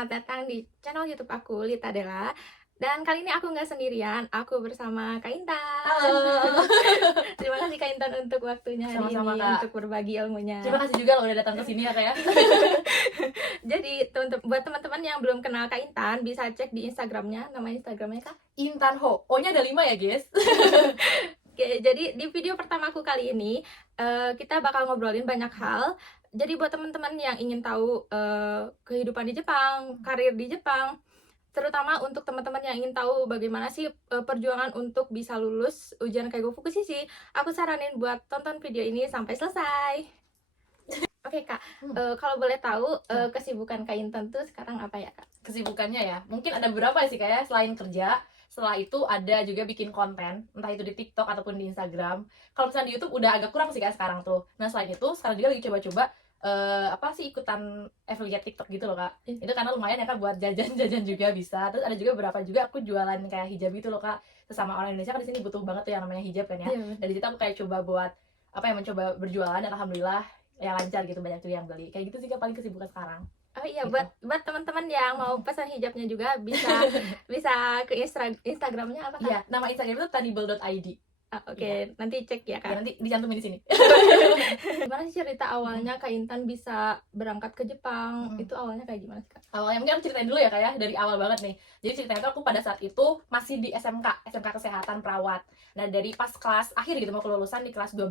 selamat datang di channel YouTube aku, Lita Della. Dan kali ini aku nggak sendirian, aku bersama Kak Intan. Halo. Terima kasih Kak Intan untuk waktunya hari Sama-sama, ini, Kak. untuk berbagi ilmunya. Terima kasih juga lo udah datang ke sini ya, Kak ya. Jadi buat teman-teman yang belum kenal Kak Intan, bisa cek di Instagramnya, nama Instagramnya Kak. Intan Ho. O-nya ada 5 ya, guys. Oke, jadi di video pertamaku kali ini kita bakal ngobrolin banyak hal. Jadi buat teman-teman yang ingin tahu kehidupan di Jepang, karir di Jepang, terutama untuk teman-teman yang ingin tahu bagaimana sih perjuangan untuk bisa lulus ujian Kaigo Fukushiki, aku saranin buat tonton video ini sampai selesai. Oke Kak, kalau boleh tahu kesibukan Kak Intan tuh sekarang apa ya Kak? Kesibukannya ya, mungkin ada beberapa sih, Kak ya. Selain kerja, setelah itu ada juga bikin konten, entah itu di TikTok ataupun di Instagram. Kalau misalnya di YouTube udah agak kurang sih, Kak, sekarang tuh. Nah, selain itu, sekarang juga lagi coba-coba apa sih, ikutan affiliate TikTok gitu loh, Kak. Itu karena lumayan ya, Kak, buat jajan-jajan juga bisa. Terus ada juga beberapa juga aku jualan kayak hijab gitu loh, Kak. Sesama orang Indonesia kan di sini butuh banget tuh yang namanya hijab kan ya. Iya. Dan di situ aku kayak coba buat apa ya, mencoba berjualan, dan alhamdulillah ya lancar gitu, banyak tuh yang beli. Kayak gitu sih, Kak, paling kesibukan sekarang. Oh iya, Gitu. buat teman-teman yang mau pesan hijabnya juga bisa bisa ke Instagramnya apa Kak? Iya, nama Instagram itu tanibel.id. Oke, nanti cek ya Ya, Kak. nanti dicantumin di sini. Gimana sih cerita awalnya Kak Intan bisa berangkat ke Jepang? Itu awalnya kayak gimana sih Kak? Awalnya mungkin aku ceritain dulu ya, Kak ya, dari awal banget nih. Jadi ceritanya tuh aku pada saat itu masih di SMK Kesehatan Perawat. Nah, dari pas kelas akhir gitu, mau kelulusan di kelas 12.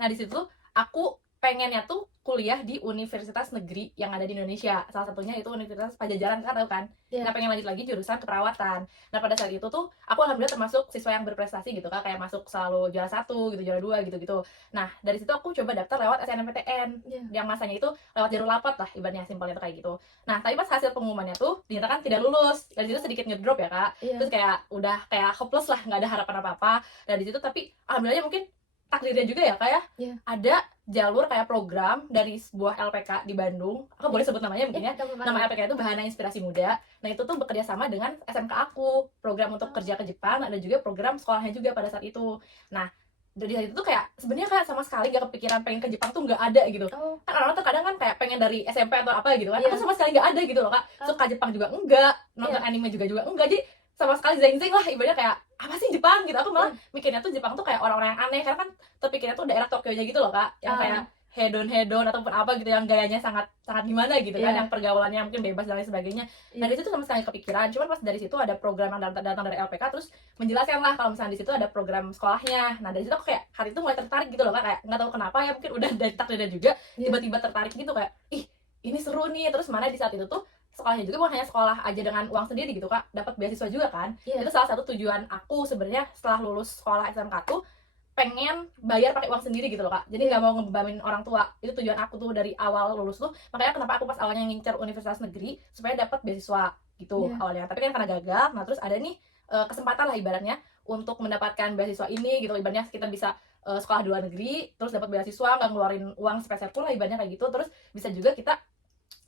Nah, di situ aku pengennya tuh kuliah di universitas negeri yang ada di Indonesia. Salah satunya itu Universitas Pajajaran, Kak, tahu kan? Iya. Nah, pengen lanjut lagi jurusan keperawatan. Nah, pada saat itu tuh aku alhamdulillah termasuk siswa yang berprestasi gitu, Kak, kayak masuk selalu juara 1 gitu, juara 2 gitu-gitu. Nah, dari situ aku coba daftar lewat SNMPTN. Iya. Yang masanya itu lewat jalur rapat lah, ibaratnya simpelnya tuh kayak gitu. Nah, tapi pas hasil pengumumannya tuh dinyatakan tidak lulus. Dan itu sedikit ngedrop ya, Kak. Iya. Terus kayak udah kayak hopeless lah, nggak ada harapan apa-apa. Dan di situ tapi alhamdulillah mungkin takdirnya juga ya, Kak ya. Iya. Ada jalur kayak program dari sebuah LPK di Bandung. Aku boleh sebut namanya mungkin ya. Nama LPK itu Bahana Inspirasi Muda. Nah, itu tuh bekerja sama dengan SMK aku, program untuk kerja ke Jepang, ada juga program sekolahnya juga pada saat itu. Nah, dari saat itu tuh kayak sebenarnya Kak sama sekali gak kepikiran pengen ke Jepang tuh nggak ada gitu. Oh. Kan orang tuh kadang kan kayak pengen dari SMP atau apa gitu kan. Iya. Aku sama sekali nggak ada gitu loh, Kak. Suka Jepang juga enggak, nonton anime juga enggak. Jadi sama sekali zeng-zeng lah, ibaratnya kayak apa sih Jepang gitu. Aku malah mikirnya tuh Jepang tuh kayak orang-orang yang aneh, karena kan terpikirnya tuh daerah Tokyo-nya gitu loh, Kak, yang kayak hedon ataupun apa gitu, yang gayanya sangat gimana gitu kan, yang pergaulannya mungkin bebas dan lain sebagainya. Nah, dari situ sama sekali kepikiran. Cuman pas dari situ ada program yang datang dari LPK, terus menjelaskan lah kalau misalnya di situ ada program sekolahnya. Nah, dari situ aku kayak hari itu mulai tertarik gitu loh, Kak, kayak nggak tahu kenapa ya, mungkin udah dari takdirnya juga tiba-tiba tertarik gitu, kayak ih ini seru nih. Terus mana di saat itu tuh sekolahnya juga bukan hanya sekolah aja dengan uang sendiri gitu, Kak, dapat beasiswa juga kan. Itu salah satu tujuan aku sebenarnya setelah lulus sekolah SMK tuh pengen bayar pakai uang sendiri gitu loh, Kak. Jadi nggak mau ngebebanin orang tua. Itu tujuan aku tuh dari awal lulus tuh. Makanya kenapa aku pas awalnya ngincer universitas negeri supaya dapat beasiswa gitu awalnya. Tapi kan karena gagal, nah terus ada nih kesempatan lah ibaratnya untuk mendapatkan beasiswa ini gitu. Ibaratnya kita bisa sekolah di luar negeri, terus dapat beasiswa, nggak ngeluarin uang sepeser pun lah ibaratnya kayak gitu. Terus bisa juga kita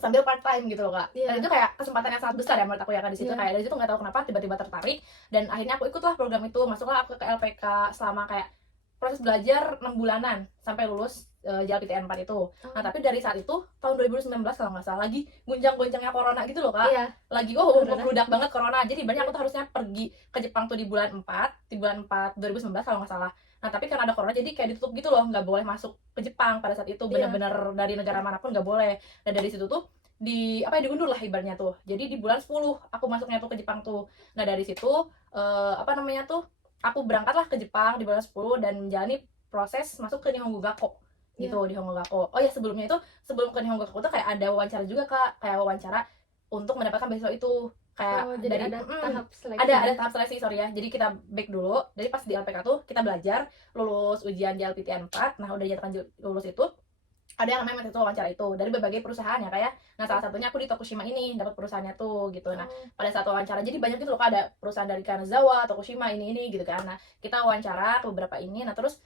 sambil part time gitu loh, Kak. Dan itu kayak kesempatan yang sangat besar ya menurut aku ya, Kak, di situ. Kayak dari situ nggak tahu kenapa tiba-tiba tertarik, dan akhirnya aku ikutlah program itu. Masuklah aku ke LPK selama kayak proses belajar 6 bulanan sampai lulus JLPTN 4 itu. Nah, tapi dari saat itu tahun 2019 kalau nggak salah, lagi gunjang-gunjangnya corona gitu loh, Kak. Lagi membludak banget corona. Jadi banyak aku tuh harusnya pergi ke Jepang tuh di bulan 4 2019 kalau nggak salah. Nah, tapi karena ada corona jadi kayak ditutup gitu loh, nggak boleh masuk ke Jepang pada saat itu. Bener-bener dari negara manapun nggak boleh. Dan dari situ tuh diundur lah ibaratnya tuh. Jadi di bulan 10 aku masuknya tuh ke Jepang tuh. Nah, dari situ aku berangkatlah ke Jepang di bulan 10 dan menjalani proses masuk ke Nihongo Gakko gitu. Di Nihongo Gakko. Oh ya, sebelumnya itu sebelum ke Nihongo Gakko tuh kayak ada wawancara juga, Kak. Kayak wawancara untuk mendapatkan beasiswa itu. Kayak jadi dari ada tahap seleksi. ada tahap seleksi, sorry ya. Jadi kita back dulu. Jadi pas di LPK tuh kita belajar, lulus ujian di LPTN 4. Nah, udah dinyatakan lulus itu ada yang namanya itu wawancara itu dari berbagai perusahaan ya, kayak. Nah, salah satunya aku di Tokushima ini dapat perusahaannya tuh gitu. Nah, pada saat wawancara jadi banyak gitu loh, Kak, ada perusahaan dari Kanazawa, Tokushima ini gitu kan. Nah, kita wawancara ke beberapa ini. Nah, terus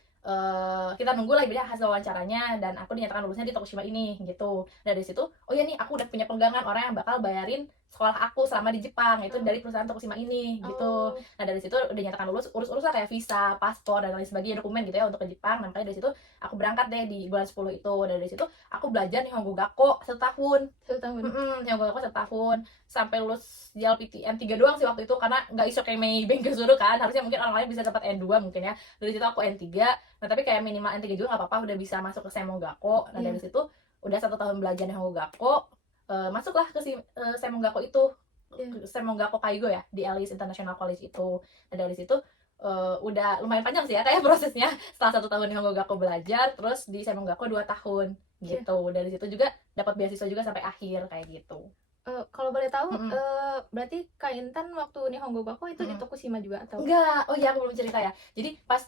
kita nunggu lah ibaratnya hasil wawancaranya, dan aku dinyatakan lulusnya di Tokushima ini gitu. Dari situ, oh ya nih aku udah punya pegangan orang yang bakal bayarin sekolah aku selama di Jepang, itu dari perusahaan Tokushima ini gitu. Oh. Nah dari situ udah nyatakan lulus, urus-urus lah kayak visa, paspor dan lain sebagainya, dokumen gitu ya untuk ke Jepang. Nah, makanya dari situ aku berangkat deh di bulan 10 itu. Dan dari situ aku belajar Nihongo Gakko setahun. 1 tahun. Nihongo Gakko setahun sampai lulus JLPTN 3 doang sih waktu itu, karena nggak iso kayak Mei Benkyosuru kan, harusnya mungkin orang lain bisa dapat N2 mungkin ya. Dari situ aku N3. Nah tapi kayak minimal N3 juga nggak apa-apa, udah bisa masuk ke Seimon Gakko. Nah dari situ udah 1 tahun belajar Nihongo Gakko, masuklah ke Seimon Gakko itu, Seimon Gakko Kaigo ya, di Alice International College itu. Nah dari situ udah lumayan panjang sih ya kayak prosesnya. Setelah 1 tahun Nihongo Gakko belajar, terus di Seimon Gakko 2 tahun gitu. Dari situ juga dapat beasiswa juga sampai akhir kayak gitu. Kalau boleh tahu, berarti Kak Intan waktu Nihongo Gakko itu di Tokushima juga atau? Enggak, oh iya aku belum cerita ya. Jadi pas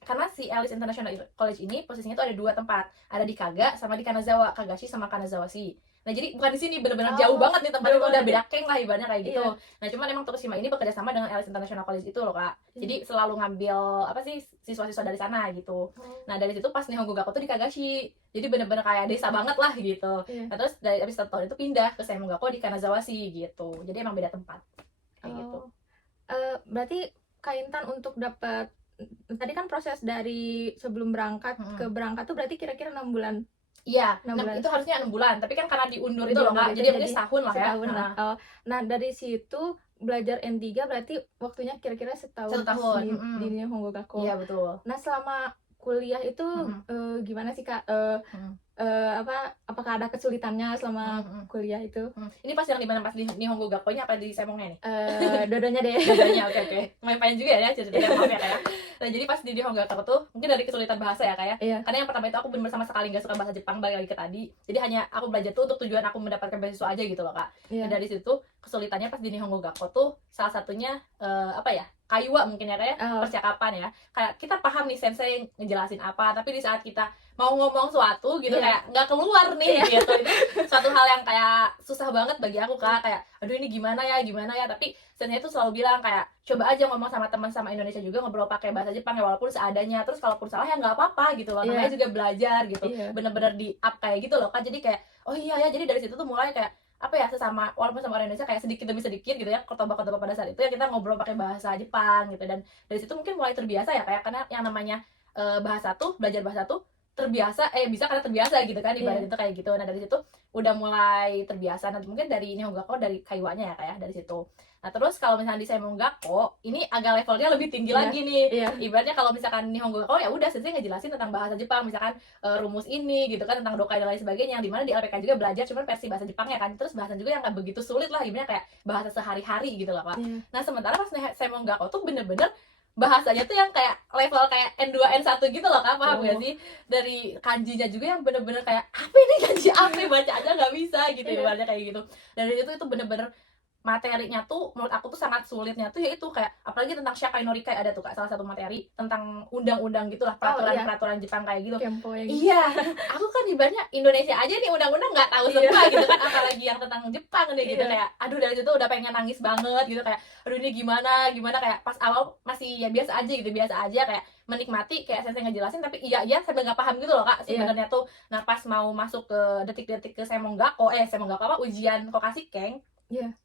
karena si Alice International College ini posisinya tuh ada 2 tempat, ada di Kaga sama di Kanazawa, Kagashi sama Kanazawashi. Nah jadi bukan di sini, bener-bener jauh banget nih tempatnya, itu udah beda keng lah ibaratnya kayak gitu. Nah cuman emang Tokushima ini bekerja sama dengan Alice International College itu loh Kak. Jadi selalu ngambil apa sih siswa-siswa dari sana gitu. Nah dari situ pas Nihongo Gakko tuh di Kagashi, jadi bener-bener kayak desa banget lah gitu. Nah terus dari abis 1 tahun itu pindah ke Seimon Gakko di Kanazawashi gitu. Jadi emang beda tempat kayak gitu. Berarti Kak Intan untuk dapat, tadi kan proses dari sebelum berangkat ke berangkat tuh berarti kira-kira 6 bulan. Iya, 6 bulan. itu harusnya 6 bulan, tapi kan karena diundur itu loh Kak, jadi mungkin setahun lah ya. Nah dari situ belajar N3 berarti waktunya kira-kira setahun. 1 tahun. Di Nihongo Gakko. Iya betul. Nah selama kuliah itu gimana sih Kak? Apakah ada kesulitannya selama kuliah itu? Ini pas yang dimana pas di Nihongo Gakko-nya apa di Seimongnya nih? Dua-duanya deh. Dua-duanya, oke. Lumayan panjang juga ya ceritanya, maaf ya Kak. Nah jadi pas di Nihongo Gakko tuh mungkin dari kesulitan bahasa ya Kak ya. Karena yang pertama itu aku bener sama sekali gak suka bahasa Jepang, balik lagi ke tadi. Jadi hanya aku belajar tuh untuk tujuan aku mendapatkan beasiswa aja gitu loh Kak. Dan dari situ kesulitannya pas di Nihongo Gakko tuh salah satunya kaiwa mungkin ya kayak percakapan ya. Kayak kita paham nih sensei ngejelasin apa, tapi di saat kita mau ngomong suatu gitu kayak nggak keluar nih gitu. Itu suatu hal yang kayak susah banget bagi aku Kak, kayak aduh ini gimana ya, tapi sensei itu selalu bilang kayak coba aja ngomong sama teman sama Indonesia juga, ngobrol pakai bahasa Jepang ya walaupun seadanya, terus kalaupun salah ya nggak apa-apa gitu loh, namanya juga belajar gitu. Bener-bener di up kayak gitu loh Kak. Jadi kayak oh iya ya, jadi dari situ tuh mulai kayak apa ya, sesama walaupun sama orang Indonesia kayak sedikit demi sedikit gitu ya, kotoba-kotoba pada saat itu ya kita ngobrol pakai bahasa Jepang gitu. Dan dari situ mungkin mulai terbiasa ya kayak, karena yang namanya bahasa tuh, belajar bahasa tuh terbiasa bisa karena terbiasa gitu kan, ibarat itu kayak gitu. Nah dari situ udah mulai terbiasa. Nanti mungkin dari Nihongo Gakko dari kaiwanya ya kayak dari situ. Nah terus kalau misalnya di Seimon Gakko ini agak levelnya lebih tinggi lagi nih. Ibaratnya kalau misalkan Nihongo Gakko ya udah sensei ngejelasin tentang bahasa Jepang, misalkan rumus ini gitu kan, tentang dokai dan lain sebagainya, yang dimana di LPK juga belajar cuman versi bahasa Jepangnya kan. Terus bahasa juga yang nggak begitu sulit lah, ibaratnya kayak bahasa sehari-hari gitu loh Pak. Nah sementara pas Seimon Gakko tuh bener-bener bahasanya tuh yang kayak level kayak N2 N1 gitu loh Kak, paham gak sih? Dari kanjinya juga yang bener-bener kayak apa ini kanji apa, baca aja nggak bisa gitu ibaratnya kayak gitu. Dari itu bener-bener materinya tuh menurut aku tuh sangat sulitnya tuh yaitu kayak apalagi tentang Shakai no Rikai, ada tuh Kak salah satu materi tentang undang-undang gitulah, peraturan Jepang kayak gitu. Iya, aku kan ibaratnya Indonesia aja nih undang-undang nggak tahu semua gitu kan, apalagi yang tentang Jepang nih gitu. Kayak aduh dari situ udah pengen nangis banget gitu, kayak aduh ini gimana kayak pas awal masih ya biasa aja kayak menikmati kayak sensei ngejelasin, tapi iya sampai nggak paham gitu loh Kak sebenarnya tuh. Nah pas mau masuk ke detik-detik ke Seimon Gakko ujian Kokashikeng.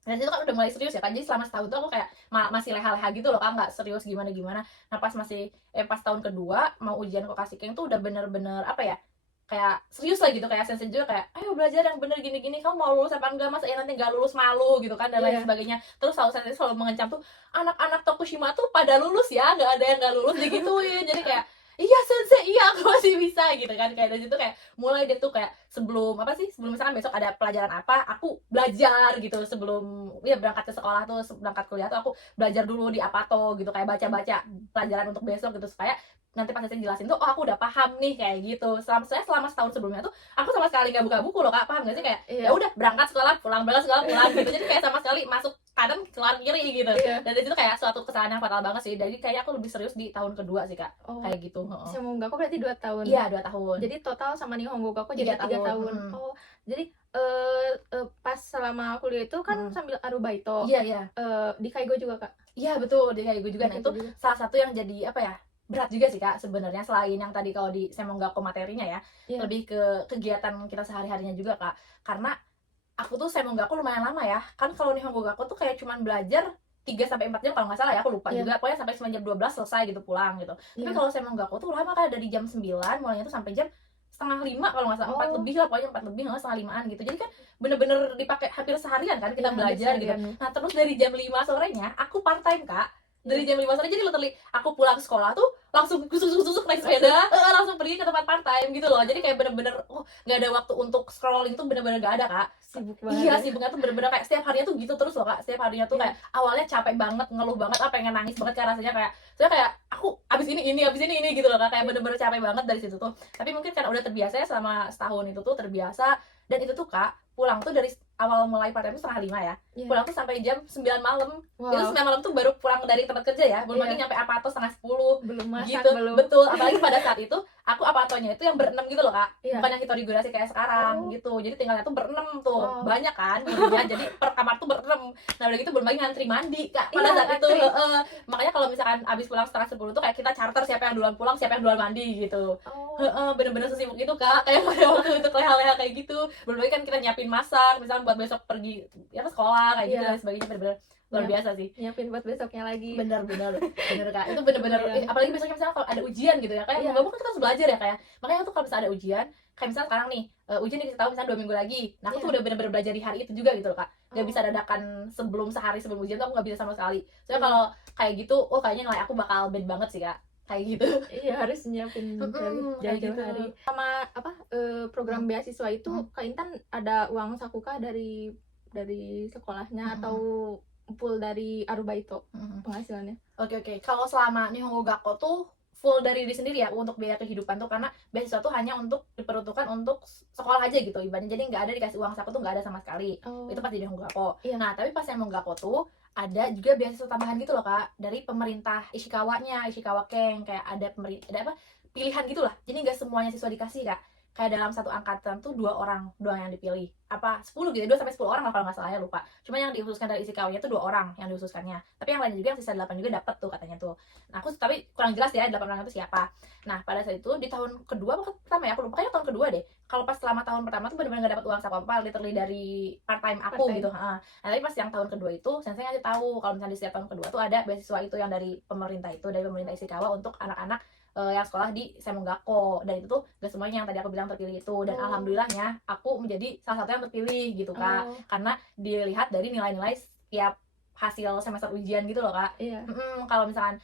Dan itu kan udah mulai serius ya kan, jadi selama setahun tuh aku kayak masih leha-leha gitu loh Kak, nggak serius gimana. Nah pas tahun kedua mau ujian Kokashikeng tuh udah bener-bener apa ya, kayak serius lah gitu, kayak sensei juga kayak ayo belajar yang bener gini-gini, kamu mau lulus apa enggak, masa nanti nggak lulus malu gitu kan, dan lain sebagainya. Terus sensei selalu mengancam tuh anak-anak Tokushima tuh pada lulus ya, nggak ada yang nggak lulus digituin. Jadi kayak iya sensei, iya aku masih bisa gitu kan. Kayak dari situ kayak mulai deh tuh kayak sebelum misalkan besok ada pelajaran apa, aku belajar gitu sebelum berangkat ke sekolah tuh, berangkat kuliah tuh aku belajar dulu di Apato gitu, kayak baca-baca pelajaran untuk besok gitu, supaya nanti pas saya jelasin tuh oh aku udah paham nih kayak gitu. Selama setahun sebelumnya tuh aku sama sekali nggak buka buku loh Kak, paham gak sih, kayak ya udah berangkat sekolah pulang gitu. Jadi kayak sama sekali masuk kanan keluar kiri gitu. Dan dari situ kayak suatu kesalahan yang fatal banget sih. Jadi kayak aku lebih serius di tahun kedua sih Kak, kayak gitu. Seimon Gakko berarti 2 tahun. Iya 2 tahun. Jadi total sama Nihongo Gakko jadi 3 tahun. Oh jadi pas selama kuliah itu kan sambil arubaito. Iya. Di Kaigo juga Kak? Iya betul, di Kaigo juga. Nah itu salah satu yang jadi apa ya, berat juga sih Kak sebenarnya, selain yang tadi kalau di Seimon Gakko materinya ya, lebih ke kegiatan kita sehari-harinya juga Kak. Karena aku tuh Semongaku lumayan lama ya. Kan kalau Nihongogaku tuh kayak cuman belajar 3 sampai 4 jam kalau nggak salah ya, aku lupa Iya. juga. Pokoknya sampai cuma jam 12 selesai gitu pulang gitu. Tapi Iya. kalau Semongaku tuh lama kayak dari jam 9 mulainya tuh sampai jam setengah 5 kalau nggak salah, 4 Oh. lebih lah, pokoknya 4 lebih nggak setengah 5-an gitu. Jadi kan bener-bener dipakai hampir seharian kan kita Iya, belajar hampir gitu. seharian. Nah terus dari jam 5 sorenya aku part time Kak. Dari jam 5 sore, jadi literally aku pulang sekolah tuh langsung susuk naik sepeda, langsung pergi ke tempat part time gitu loh. Jadi kayak bener-bener nggak ada waktu untuk scrolling tuh, bener-bener nggak ada Kak. Sibuk banget. Iya, ya. sibuknya tuh bener-bener kayak setiap harinya tuh gitu terus loh Kak. Setiap harinya tuh Iya. kayak awalnya capek banget, ngeluh banget, pengen nangis banget kayak rasanya kayak saya kayak aku abis ini gitu loh Kak. Kayak bener-bener capek banget dari situ tuh. Tapi mungkin karena udah terbiasa ya selama setahun itu tuh terbiasa. Dan itu tuh Kak, pulang tuh dari awal mulai part time tuh setengah 5 ya. Iya. Pulang tuh sampai jam 9 malam. Wow. Itu 9 malam tuh baru pulang dari tempat kerja ya. Belum Iya. lagi nyampe apa atau setengah 10 belum masak, gitu. belum. Betul, apalagi pada saat itu aku apatonya itu yang berenam gitu loh Kak. Iya. Bukan yang hitorigurasi kayak sekarang Oh. gitu. Jadi tinggalnya tuh berenam tuh. Wow. Banyak kan muridnya. Jadi per kamar tuh berenam. Nah udah gitu belum lagi ngantri mandi Kak pada Iya, saat itu. ngantri. Makanya kalau misalkan abis pulang setengah 10 tuh kayak kita charter siapa yang duluan pulang, siapa yang duluan mandi gitu. Oh. Bener-bener sesibuk itu Kak. Kayak pada waktu untuk leha-leha kayak gitu. Belum lagi kan kita nyiapin masak misalkan buat besok pergi ya ke sekolah kayak gitu Iya. dan sebagainya. Bener-bener luar Iya. biasa sih. Nyiapin buat besoknya lagi. Bener Kak, itu bener-bener Iya. apalagi besoknya misalnya kalau ada ujian gitu ya, kayak Iya. nggak mungkin kita harus belajar ya kayak, makanya tuh kalau misalnya ada ujian kayak misalnya sekarang nih ujian dikasih tahu misalnya 2 minggu lagi, nah aku Iya. tuh udah bener-bener belajar di hari itu juga gitu loh Kak, nggak Oh. bisa dadakan sehari sebelum ujian tuh aku nggak bisa sama sekali. Soalnya Iya. kalau kayak gitu kayaknya nilai aku bakal bad banget sih Kak kayak gitu. Iya, harus nyiapin dari Kayak jauh-jauh gitu. hari. Sama program beasiswa itu Kak Intan ada uang saku kah dari sekolahnya atau full dari Arubaito penghasilannya? Oke. Kalau selama Nihongo Gakko tuh full dari diri sendiri ya untuk biaya kehidupan tuh, karena beasiswa tuh hanya untuk diperuntukkan untuk sekolah aja gitu ibaratnya, jadi nggak ada dikasih uang saku tuh, nggak ada sama sekali. Oh. Itu pas di Nihongo Gakko. Iya. Nah tapi pas Nihongo Gakko tuh ada juga beasiswa tambahan gitu loh Kak dari pemerintah Ishikawa Keng, kayak ada pilihan gitu lah, jadi nggak semuanya siswa dikasih Kak. Kayak dalam satu angkatan tuh 2 orang doang yang dipilih, apa 10 gitu, 2 sampai 10 orang lah kalau nggak salah ya, lupa. Cuma yang diususkan dari Ishikawa-nya tuh 2 orang yang diususkannya, tapi yang lain juga yang sisa 8 juga dapat tuh katanya tuh. Nah aku tapi kurang jelas ya 8 orang itu siapa. Nah pada saat itu di tahun kedua apa pertama ya, aku lupa, kayaknya tahun kedua deh. Kalau pas selama tahun pertama tuh benar-benar nggak dapat uang saku apa, literally dari part time aku Part-time. gitu. Nah tapi pas yang tahun kedua itu sensei ngasih tahu kalau misalnya di setiap tahun kedua tuh ada beasiswa itu yang dari pemerintah Ishikawa untuk anak-anak yang sekolah di Semongaku, dan itu tuh gak semuanya yang tadi aku bilang terpilih itu, dan Oh. alhamdulillahnya aku menjadi salah satu yang terpilih gitu Kak, Oh. karena dilihat dari nilai-nilai setiap hasil semester ujian gitu loh Kak. Iya. Kalau misalkan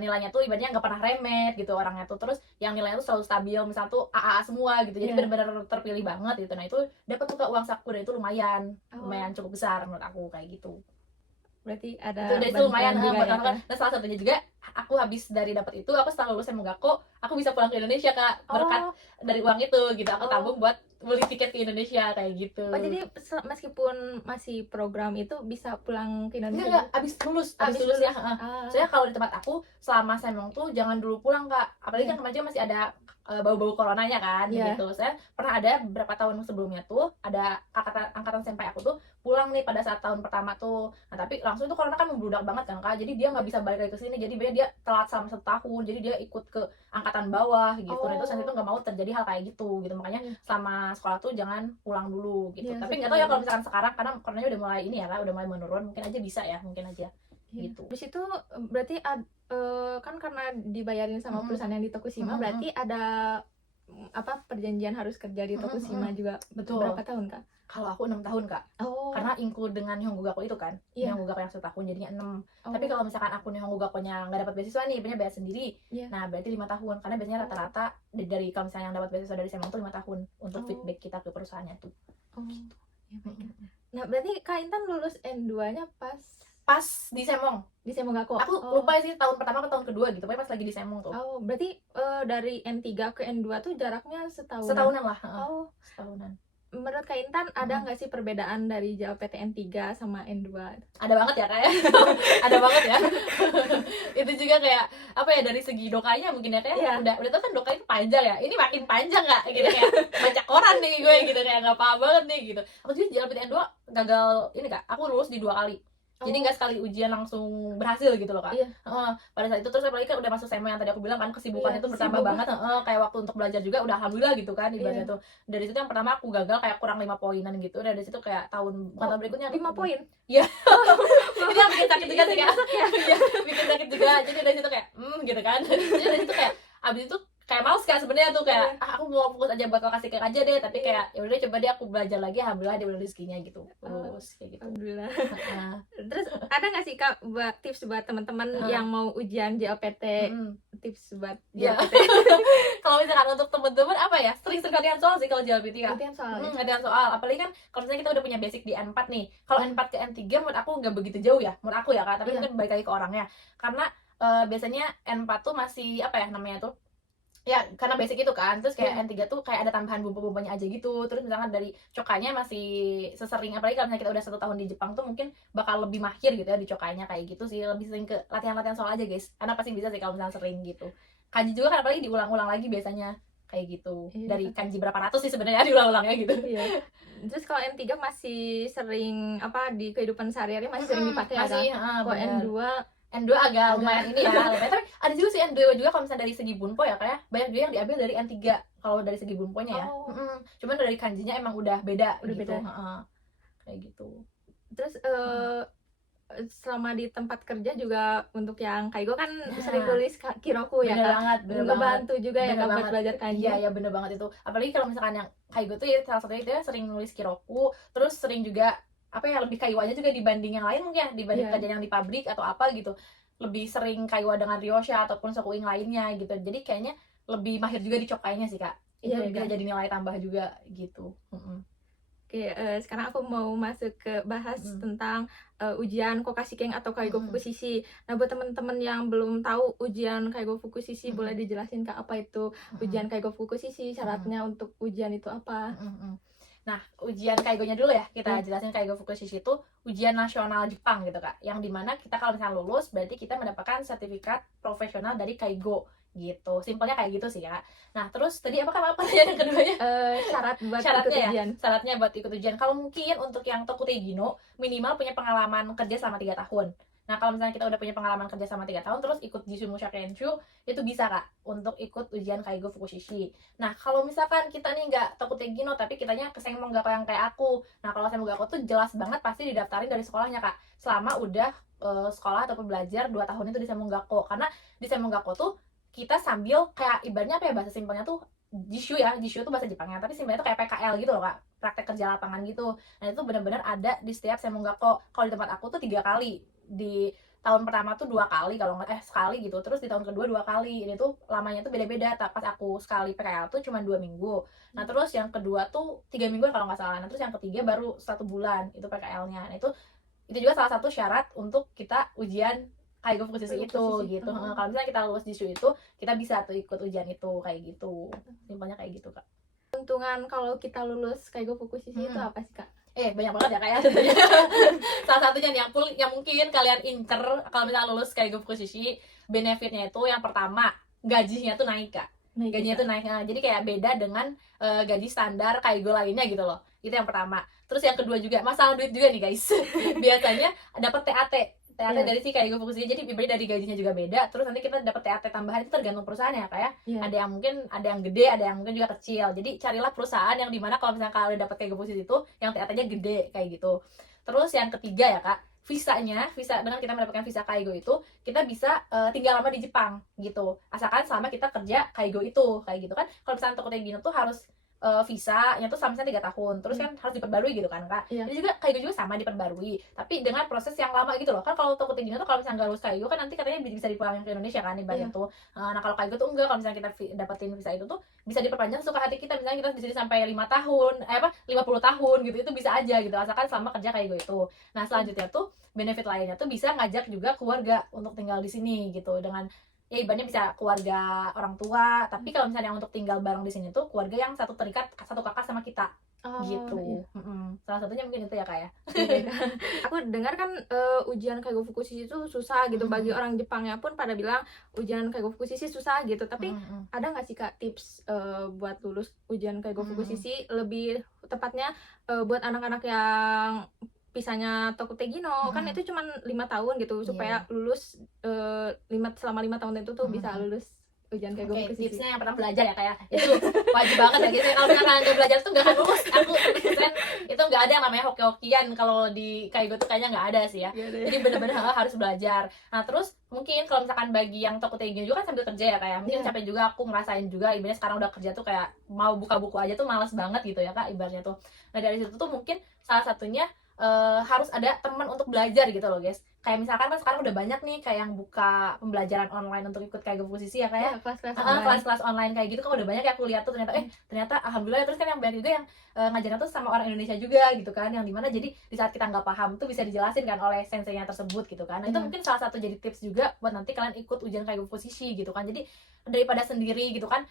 nilainya tuh ibaratnya nggak pernah remet gitu orangnya tuh, terus yang nilainya tuh selalu stabil, misalnya tuh AA semua gitu, jadi Iya. benar-benar terpilih banget gitu. Nah itu dapat tuh Kak uang saku, dan itu lumayan Oh. cukup besar menurut aku kayak gitu. Berarti ada Itu bantuan lumayan juga buat ya, aku Kak? kan. Nah salah satunya juga aku habis dari dapat itu, aku setelah lulus Semongaku aku bisa pulang ke Indonesia Kak, berkat Oh. dari uang itu gitu, aku Oh. tabung buat beli tiket ke Indonesia kayak gitu. Oh, jadi meskipun masih program itu bisa pulang ke Indonesia? enggak abis lulus ya. Ah. Soalnya kalau di tempat aku selama Semong tuh jangan dulu pulang Kak, apalagi Iya. kan kemarin juga masih ada bau-bau coronanya kan Iya. gitu. Saya pernah ada beberapa tahun sebelumnya tuh ada angkatan senpai aku tuh pulang nih pada saat tahun pertama tuh. Nah tapi langsung itu corona kan membludak banget kan Kak, jadi dia nggak bisa balik lagi ke sini, jadi dia telat selama 1 tahun, jadi dia ikut ke angkatan bawah gitu. Nah itu saat itu nggak mau terjadi hal kayak gitu makanya Iya. selama sekolah tuh jangan pulang dulu gitu. Iya, Tapi nggak tahu setuju. ya kalau misalkan sekarang, karena coronanya udah mulai ini ya Kak, udah mulai menurun, mungkin aja bisa ya, mungkin aja. Iya. Gitu. Terus itu berarti kan karena dibayarin sama perusahaan yang di Tokushima, berarti ada perjanjian harus kerja di Tokushima juga. Betul. Berapa tahun Kak? Kalau aku 6 tahun Kak, Oh. karena include dengan Nihongo Gakko itu kan. Iya. Nihongo Gakko yang 1 tahun jadinya 6. Oh. Tapi kalau misalkan aku Nihongo Gakko-nya nggak dapat beasiswa nih, punya bayar sendiri. Iya. Nah, berarti 5 tahun. Karena biasanya rata-rata dari kalau misalnya yang dapat beasiswa dari Semong tuh 5 tahun untuk Oh. feedback kita ke perusahaannya tuh. Oh. Ya, baik. Nah, berarti Kak Intan lulus N2-nya Pas di Semong. di Semongaku. Aku lupa sih tahun pertama atau tahun kedua gitu, pokoknya pas lagi di Semong tuh. Oh, berarti dari N3 ke N2 tuh jaraknya setahun. Setahunan lah, Oh, setahunan. menurut Kak Intan ada nggak sih perbedaan dari JLPTN 3 sama N2? Ada banget ya kayak ada banget ya. Itu juga kayak apa ya, dari segi dokanya mungkin ya kayak Iya. udah tuh kan doka itu panjang ya, ini makin panjang nggak gitu, kayak baca koran nih gue gitu, kayak nggak paham banget nih gitu. Aku juga JLPTN 2 gagal ini Kak, aku lulus di 2 kali. Jadi nggak sekali ujian langsung berhasil gitu loh kak. Iya. Pada saat itu terus apalagi kan udah masuk SMA yang tadi aku bilang kan kesibukan Iya, itu bertambah sibuk. banget. Kayak waktu untuk belajar juga udah alhamdulillah gitu kan ibaratnya Iya. tuh. Dari situ yang pertama aku gagal kayak kurang 5 poinan gitu. Dan dari situ kayak bukan tahun berikutnya 5 poin. Iya. Itu yang bikin sakit juga sih kak. Ya. Iya, bikin sakit juga. Jadi dari situ kayak gitu kan. Jadi dari situ kayak abis itu kayak males kan sebenarnya tuh kayak aku mau fokus aja buat kasih kayak aja deh, tapi kayak ya udah coba deh aku belajar lagi, alhamdulillah dia udah rezekinya gitu. Terus kayak gitu. Alhamdulillah. Heeh. Terus ada nggak sih kak buat tips buat teman-teman yang mau ujian JLPT? Tips buat Iya. JLPT. Kalau misalkan untuk temen-temen apa ya, sering-sering latihan soal sih kalau JLPT ya. Latihan soal. Latihan soal, apalagi kan kalau misalnya kita udah punya basic di N4 nih. Kalau N4 ke N3 menurut aku nggak begitu jauh ya, menurut aku ya kak, tapi Iya. mungkin balik lagi ke orangnya. Karena biasanya N4 tuh masih apa ya namanya tuh, ya karena basic itu kan, terus kayak N3 tuh kayak ada tambahan bumbu-bumbunya aja gitu. Terus misalkan dari cokanya masih sesering, apalagi kalau misalnya kita udah 1 tahun di Jepang tuh mungkin bakal lebih mahir gitu ya di cokanya kayak gitu sih. Lebih sering ke latihan-latihan soal aja guys, karena pasti bisa sih kalau misalnya sering gitu. Kanji juga kan apalagi diulang-ulang lagi biasanya kayak gitu. Iya. Dari kanji berapa ratus sih sebenarnya diulang-ulangnya gitu. Iya. Terus kalau N3 masih sering apa di kehidupan sehari-hari masih sering dipakai ya masih, kan? Kalau bener. N2 N2 agak lumayan ini ya, lumayan. Tapi ada juga sih N2 juga kalau misalnya dari segi bunpo ya kayak banyak juga yang diambil dari N3 kalau dari segi bunponya ya. Cuman dari kanjinya emang udah beda Udah gitu. beda. Kayak gitu. Terus selama di tempat kerja juga untuk yang kaigo kan sering tulis kiroku ya Bener kak. banget, bener banget. Ngebantu juga ya Bener kak buat banget. belajar kanji. Iya, bener banget itu. Apalagi kalau misalkan yang kaigo tuh ya salah satunya itu ya sering nulis kiroku, terus sering juga apa ya lebih kaiwa aja juga dibanding yang lain mungkin ya, dibanding Iya. kerjaan yang di pabrik atau apa gitu. Lebih sering kaiwa dengan ryosha ataupun sokuing lainnya gitu. Jadi kayaknya lebih mahir juga di cokainya sih kak. Itu Iya, bisa Kak. jadi nilai tambah juga gitu. Oke, sekarang aku mau masuk ke bahas tentang ujian Kokashikeng atau Kaigo Fukushishi. Nah, buat teman-teman yang belum tahu ujian Kaigo Fukushishi, boleh dijelasin Kak apa itu ujian Kaigo Fukushishi, syaratnya untuk ujian itu apa? Nah, ujian kaigonya dulu ya, kita jelasin Kaigo Fukushishi itu ujian nasional Jepang gitu kak, yang dimana kita kalau misalnya lulus berarti kita mendapatkan sertifikat profesional dari kaigo gitu, simpelnya kayak gitu sih ya. Nah terus tadi apa yang keduanya? Syarat buat Syaratnya ikut ya, ujian. syaratnya buat ikut ujian kalau mungkin untuk yang Tokutegino minimal punya pengalaman kerja selama 3 tahun. Nah kalau misalnya kita udah punya pengalaman kerja selama 3 tahun terus ikut Jisoo Musha Kenshu, itu bisa kak untuk ikut ujian Kaigo Fukushishi. Nah kalau misalkan kita nih nggak Tokutegino tapi kitanya ke Senmongako yang kayak aku, nah kalau Senmongako tuh jelas banget pasti didaftarin dari sekolahnya kak, selama udah sekolah ataupun belajar 2 tahun itu di Senmongako. Karena di Senmongako tuh kita sambil kayak ibaratnya apa ya, bahasa simpelnya tuh Jishu ya, Jishu tuh bahasa Jepangnya, tapi simpelnya tuh kayak PKL gitu loh kak, praktek kerja lapangan gitu. Nah itu benar-benar ada di setiap Senmongako. Kalau di tempat aku tuh 3 kali, di tahun pertama tuh 2 kali kalau nggak sekali gitu, terus di tahun kedua 2 kali. Ini tuh lamanya tuh beda-beda. Pas aku sekali PKL tuh cuma 2 minggu, nah terus yang kedua tuh 3 minggu kalau nggak salah, nah terus yang ketiga baru 1 bulan itu PKL-nya. Nah itu juga salah satu syarat untuk kita ujian Kaigo Fukushishi itu gitu. Kalau misalnya kita lulus Jisoo itu, kita bisa tuh ikut ujian itu kayak gitu. Simpelnya kayak gitu kak. Keuntungan kalau kita lulus Kaigo Fukushishi itu apa sih kak? Banyak banget ya kak ya. Salah satunya nih yang mungkin kalian incer kalau misalnya lulus Kaigo Fukushishi, benefitnya itu yang pertama gajinya tuh naik kak. Gajinya tuh naik, jadi kayak beda dengan gaji standar kaigo lainnya gitu loh. Itu yang pertama. Terus yang kedua juga masalah duit juga nih guys. Biasanya dapat TAT dari si Kaigo Fukushishi, jadi dari gajinya juga beda. Terus nanti kita dapat TAT tambahan, itu tergantung perusahaannya kayak ada yang mungkin ada yang gede, ada yang mungkin juga kecil. Jadi carilah perusahaan yang dimana kalau misalnya kalian udah dapat Kaigo Fukushishi itu yang TAT-nya gede kayak gitu. Terus yang ketiga ya kak, visa dengan kita mendapatkan visa Kaigo itu kita bisa tinggal lama di Jepang gitu, asalkan selama kita kerja Kaigo itu kayak gitu kan. Kalau misalnya Tokutegino tuh harus visanya tuh sama 3 tahun, terus kan harus diperbarui gitu kan kak. Jadi juga Kaigo juga sama diperbarui, tapi dengan proses yang lama gitu loh kan. Kalau Tokutegino tuh kalau misalnya nggak lulus Kaigo kan nanti katanya bisa dipulangin ke Indonesia kan ibaratnya tuh. Nah kalau Kaigo tuh enggak, kalau misalnya kita dapetin visa itu tuh bisa diperpanjang suka hati kita, misalnya kita di sini sampai 5 tahun 50 tahun gitu, itu bisa aja gitu asalkan selama kerja Kaigo itu. Nah selanjutnya tuh benefit lainnya tuh bisa ngajak juga keluarga untuk tinggal di sini gitu, dengan ya ibaratnya bisa keluarga orang tua, tapi kalau misalnya untuk tinggal bareng di sini tuh keluarga yang satu terikat, satu kakak sama kita gitu. Salah satunya mungkin itu ya kak ya. Aku dengar kan ujian Kaigo Fukushishi itu susah gitu. Bagi orang Jepangnya pun pada bilang ujian Kaigo Fukushishi susah gitu. Tapi ada nggak sih kak tips buat lulus ujian Kaigo Fukushishi, lebih tepatnya buat anak-anak yang pisahnya Tokutegi no kan itu cuma 5 tahun gitu supaya lulus selama 5 tahun itu tuh bisa lulus ujian Kaigo Oke, Fukushiki. tipsnya yang pertama belajar ya kayak itu wajib banget ya gitu. Kalau misalkan nggak belajar tuh nggak akan lulus. Aku 100% itu nggak ada yang namanya hoki-hokian kalau di Kaigo tuh kayaknya nggak ada sih ya. Jadi bener-bener harus belajar. Nah terus mungkin kalau misalkan bagi yang Tokutegi juga kan sambil kerja ya kayak mungkin capek juga, aku ngerasain juga ibaratnya sekarang udah kerja tuh kayak mau buka buku aja tuh malas banget gitu ya kak ibaratnya tuh. Nah dari situ tuh mungkin salah satunya harus ada teman untuk belajar gitu loh guys. Kayak misalkan kan sekarang udah banyak nih kayak yang buka pembelajaran online untuk ikut Kaigo Fukushiki ya kayak kelas-kelas online kayak gitu kan udah banyak ya aku lihat tuh ternyata alhamdulillah. Terus kan yang banyak juga yang ngajarnya tuh sama orang Indonesia juga gitu kan, yang dimana jadi di saat kita nggak paham tuh bisa dijelasin kan oleh senseinya tersebut gitu kan. Nah itu mungkin salah satu jadi tips juga buat nanti kalian ikut ujian Kaigo Fukushiki gitu kan. Jadi daripada sendiri gitu kan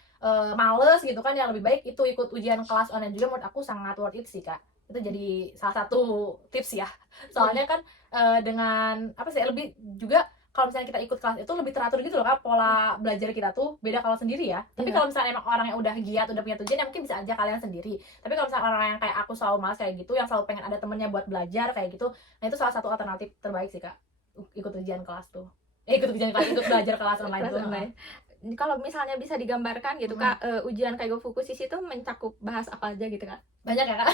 males gitu kan, yang lebih baik itu ikut ujian kelas online juga, menurut aku sangat worth it sih kak. Itu jadi salah satu tips ya, soalnya kan dengan apa sih lebih juga kalau misalnya kita ikut kelas itu lebih teratur gitu loh kak, pola belajar kita tuh beda kalau sendiri ya. Tapi kalau misalnya emang orang yang udah giat udah punya tujuan ya mungkin bisa aja kalian sendiri. Tapi kalau misalnya orang yang kayak aku selalu malas kayak gitu, yang selalu pengen ada temennya buat belajar kayak gitu, nah itu salah satu alternatif terbaik sih kak, ikut ujian kelas tuh ikut ujian kelas, ikut belajar kelas online tuh. Kalau misalnya bisa digambarkan gitu kak, ujian Kaigo Fukushiki itu mencakup bahas apa aja gitu kak? Banyak ya kak.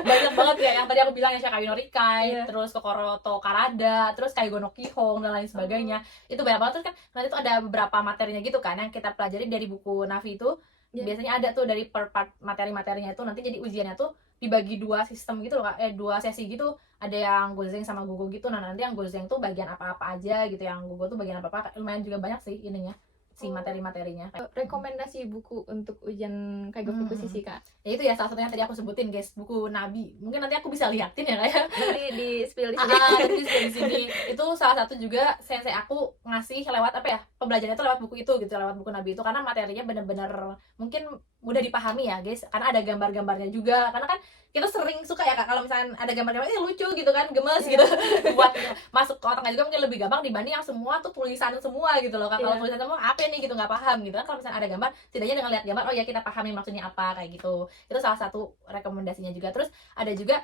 Banyak banget ya, yang tadi aku bilang ya Shakai no Rikai, terus Kokoro to Karada, terus Kaigo no Kihong dan lain sebagainya. Itu banyak banget. Terus kan nanti tuh ada beberapa materinya gitu kan yang kita pelajari dari buku Navi itu. Biasanya ada tuh dari per part materi-materinya itu, nanti jadi ujiannya tuh dibagi 2 sistem gitu loh kak, 2 sesi gitu. Ada yang Gozeng sama Gugo gitu. Nah nanti yang Gozeng tuh bagian apa-apa aja gitu, yang Gugo tuh bagian apa-apa. Lumayan juga banyak sih ininya, si materi-materinya. Rekomendasi buku untuk ujian Kaigo Fukushiki kak? Ya itu ya salah satunya tadi aku sebutin guys, buku Nabi. Mungkin nanti aku bisa liatin ya kayak nanti di spill di sini. Itu salah satu juga sensei aku ngasih lewat apa ya, pembelajarannya itu lewat buku itu gitu, lewat buku Nabi itu, karena materinya bener-bener mungkin mudah dipahami ya guys, karena ada gambar-gambarnya juga. Karena kan kita sering suka ya kak kalau misalnya ada gambar-gambar lucu gitu kan, gemes gitu buat masuk ke otaknya juga mungkin lebih gampang dibanding yang semua tuh tulisan semua gitu loh kak. Kalau tulisan semua apa nih gitu nggak paham gitu kan. Kalau misalnya ada gambar, setidaknya dengan lihat gambar oh ya kita pahami maksudnya apa kayak gitu. Itu salah satu rekomendasinya juga. Terus ada juga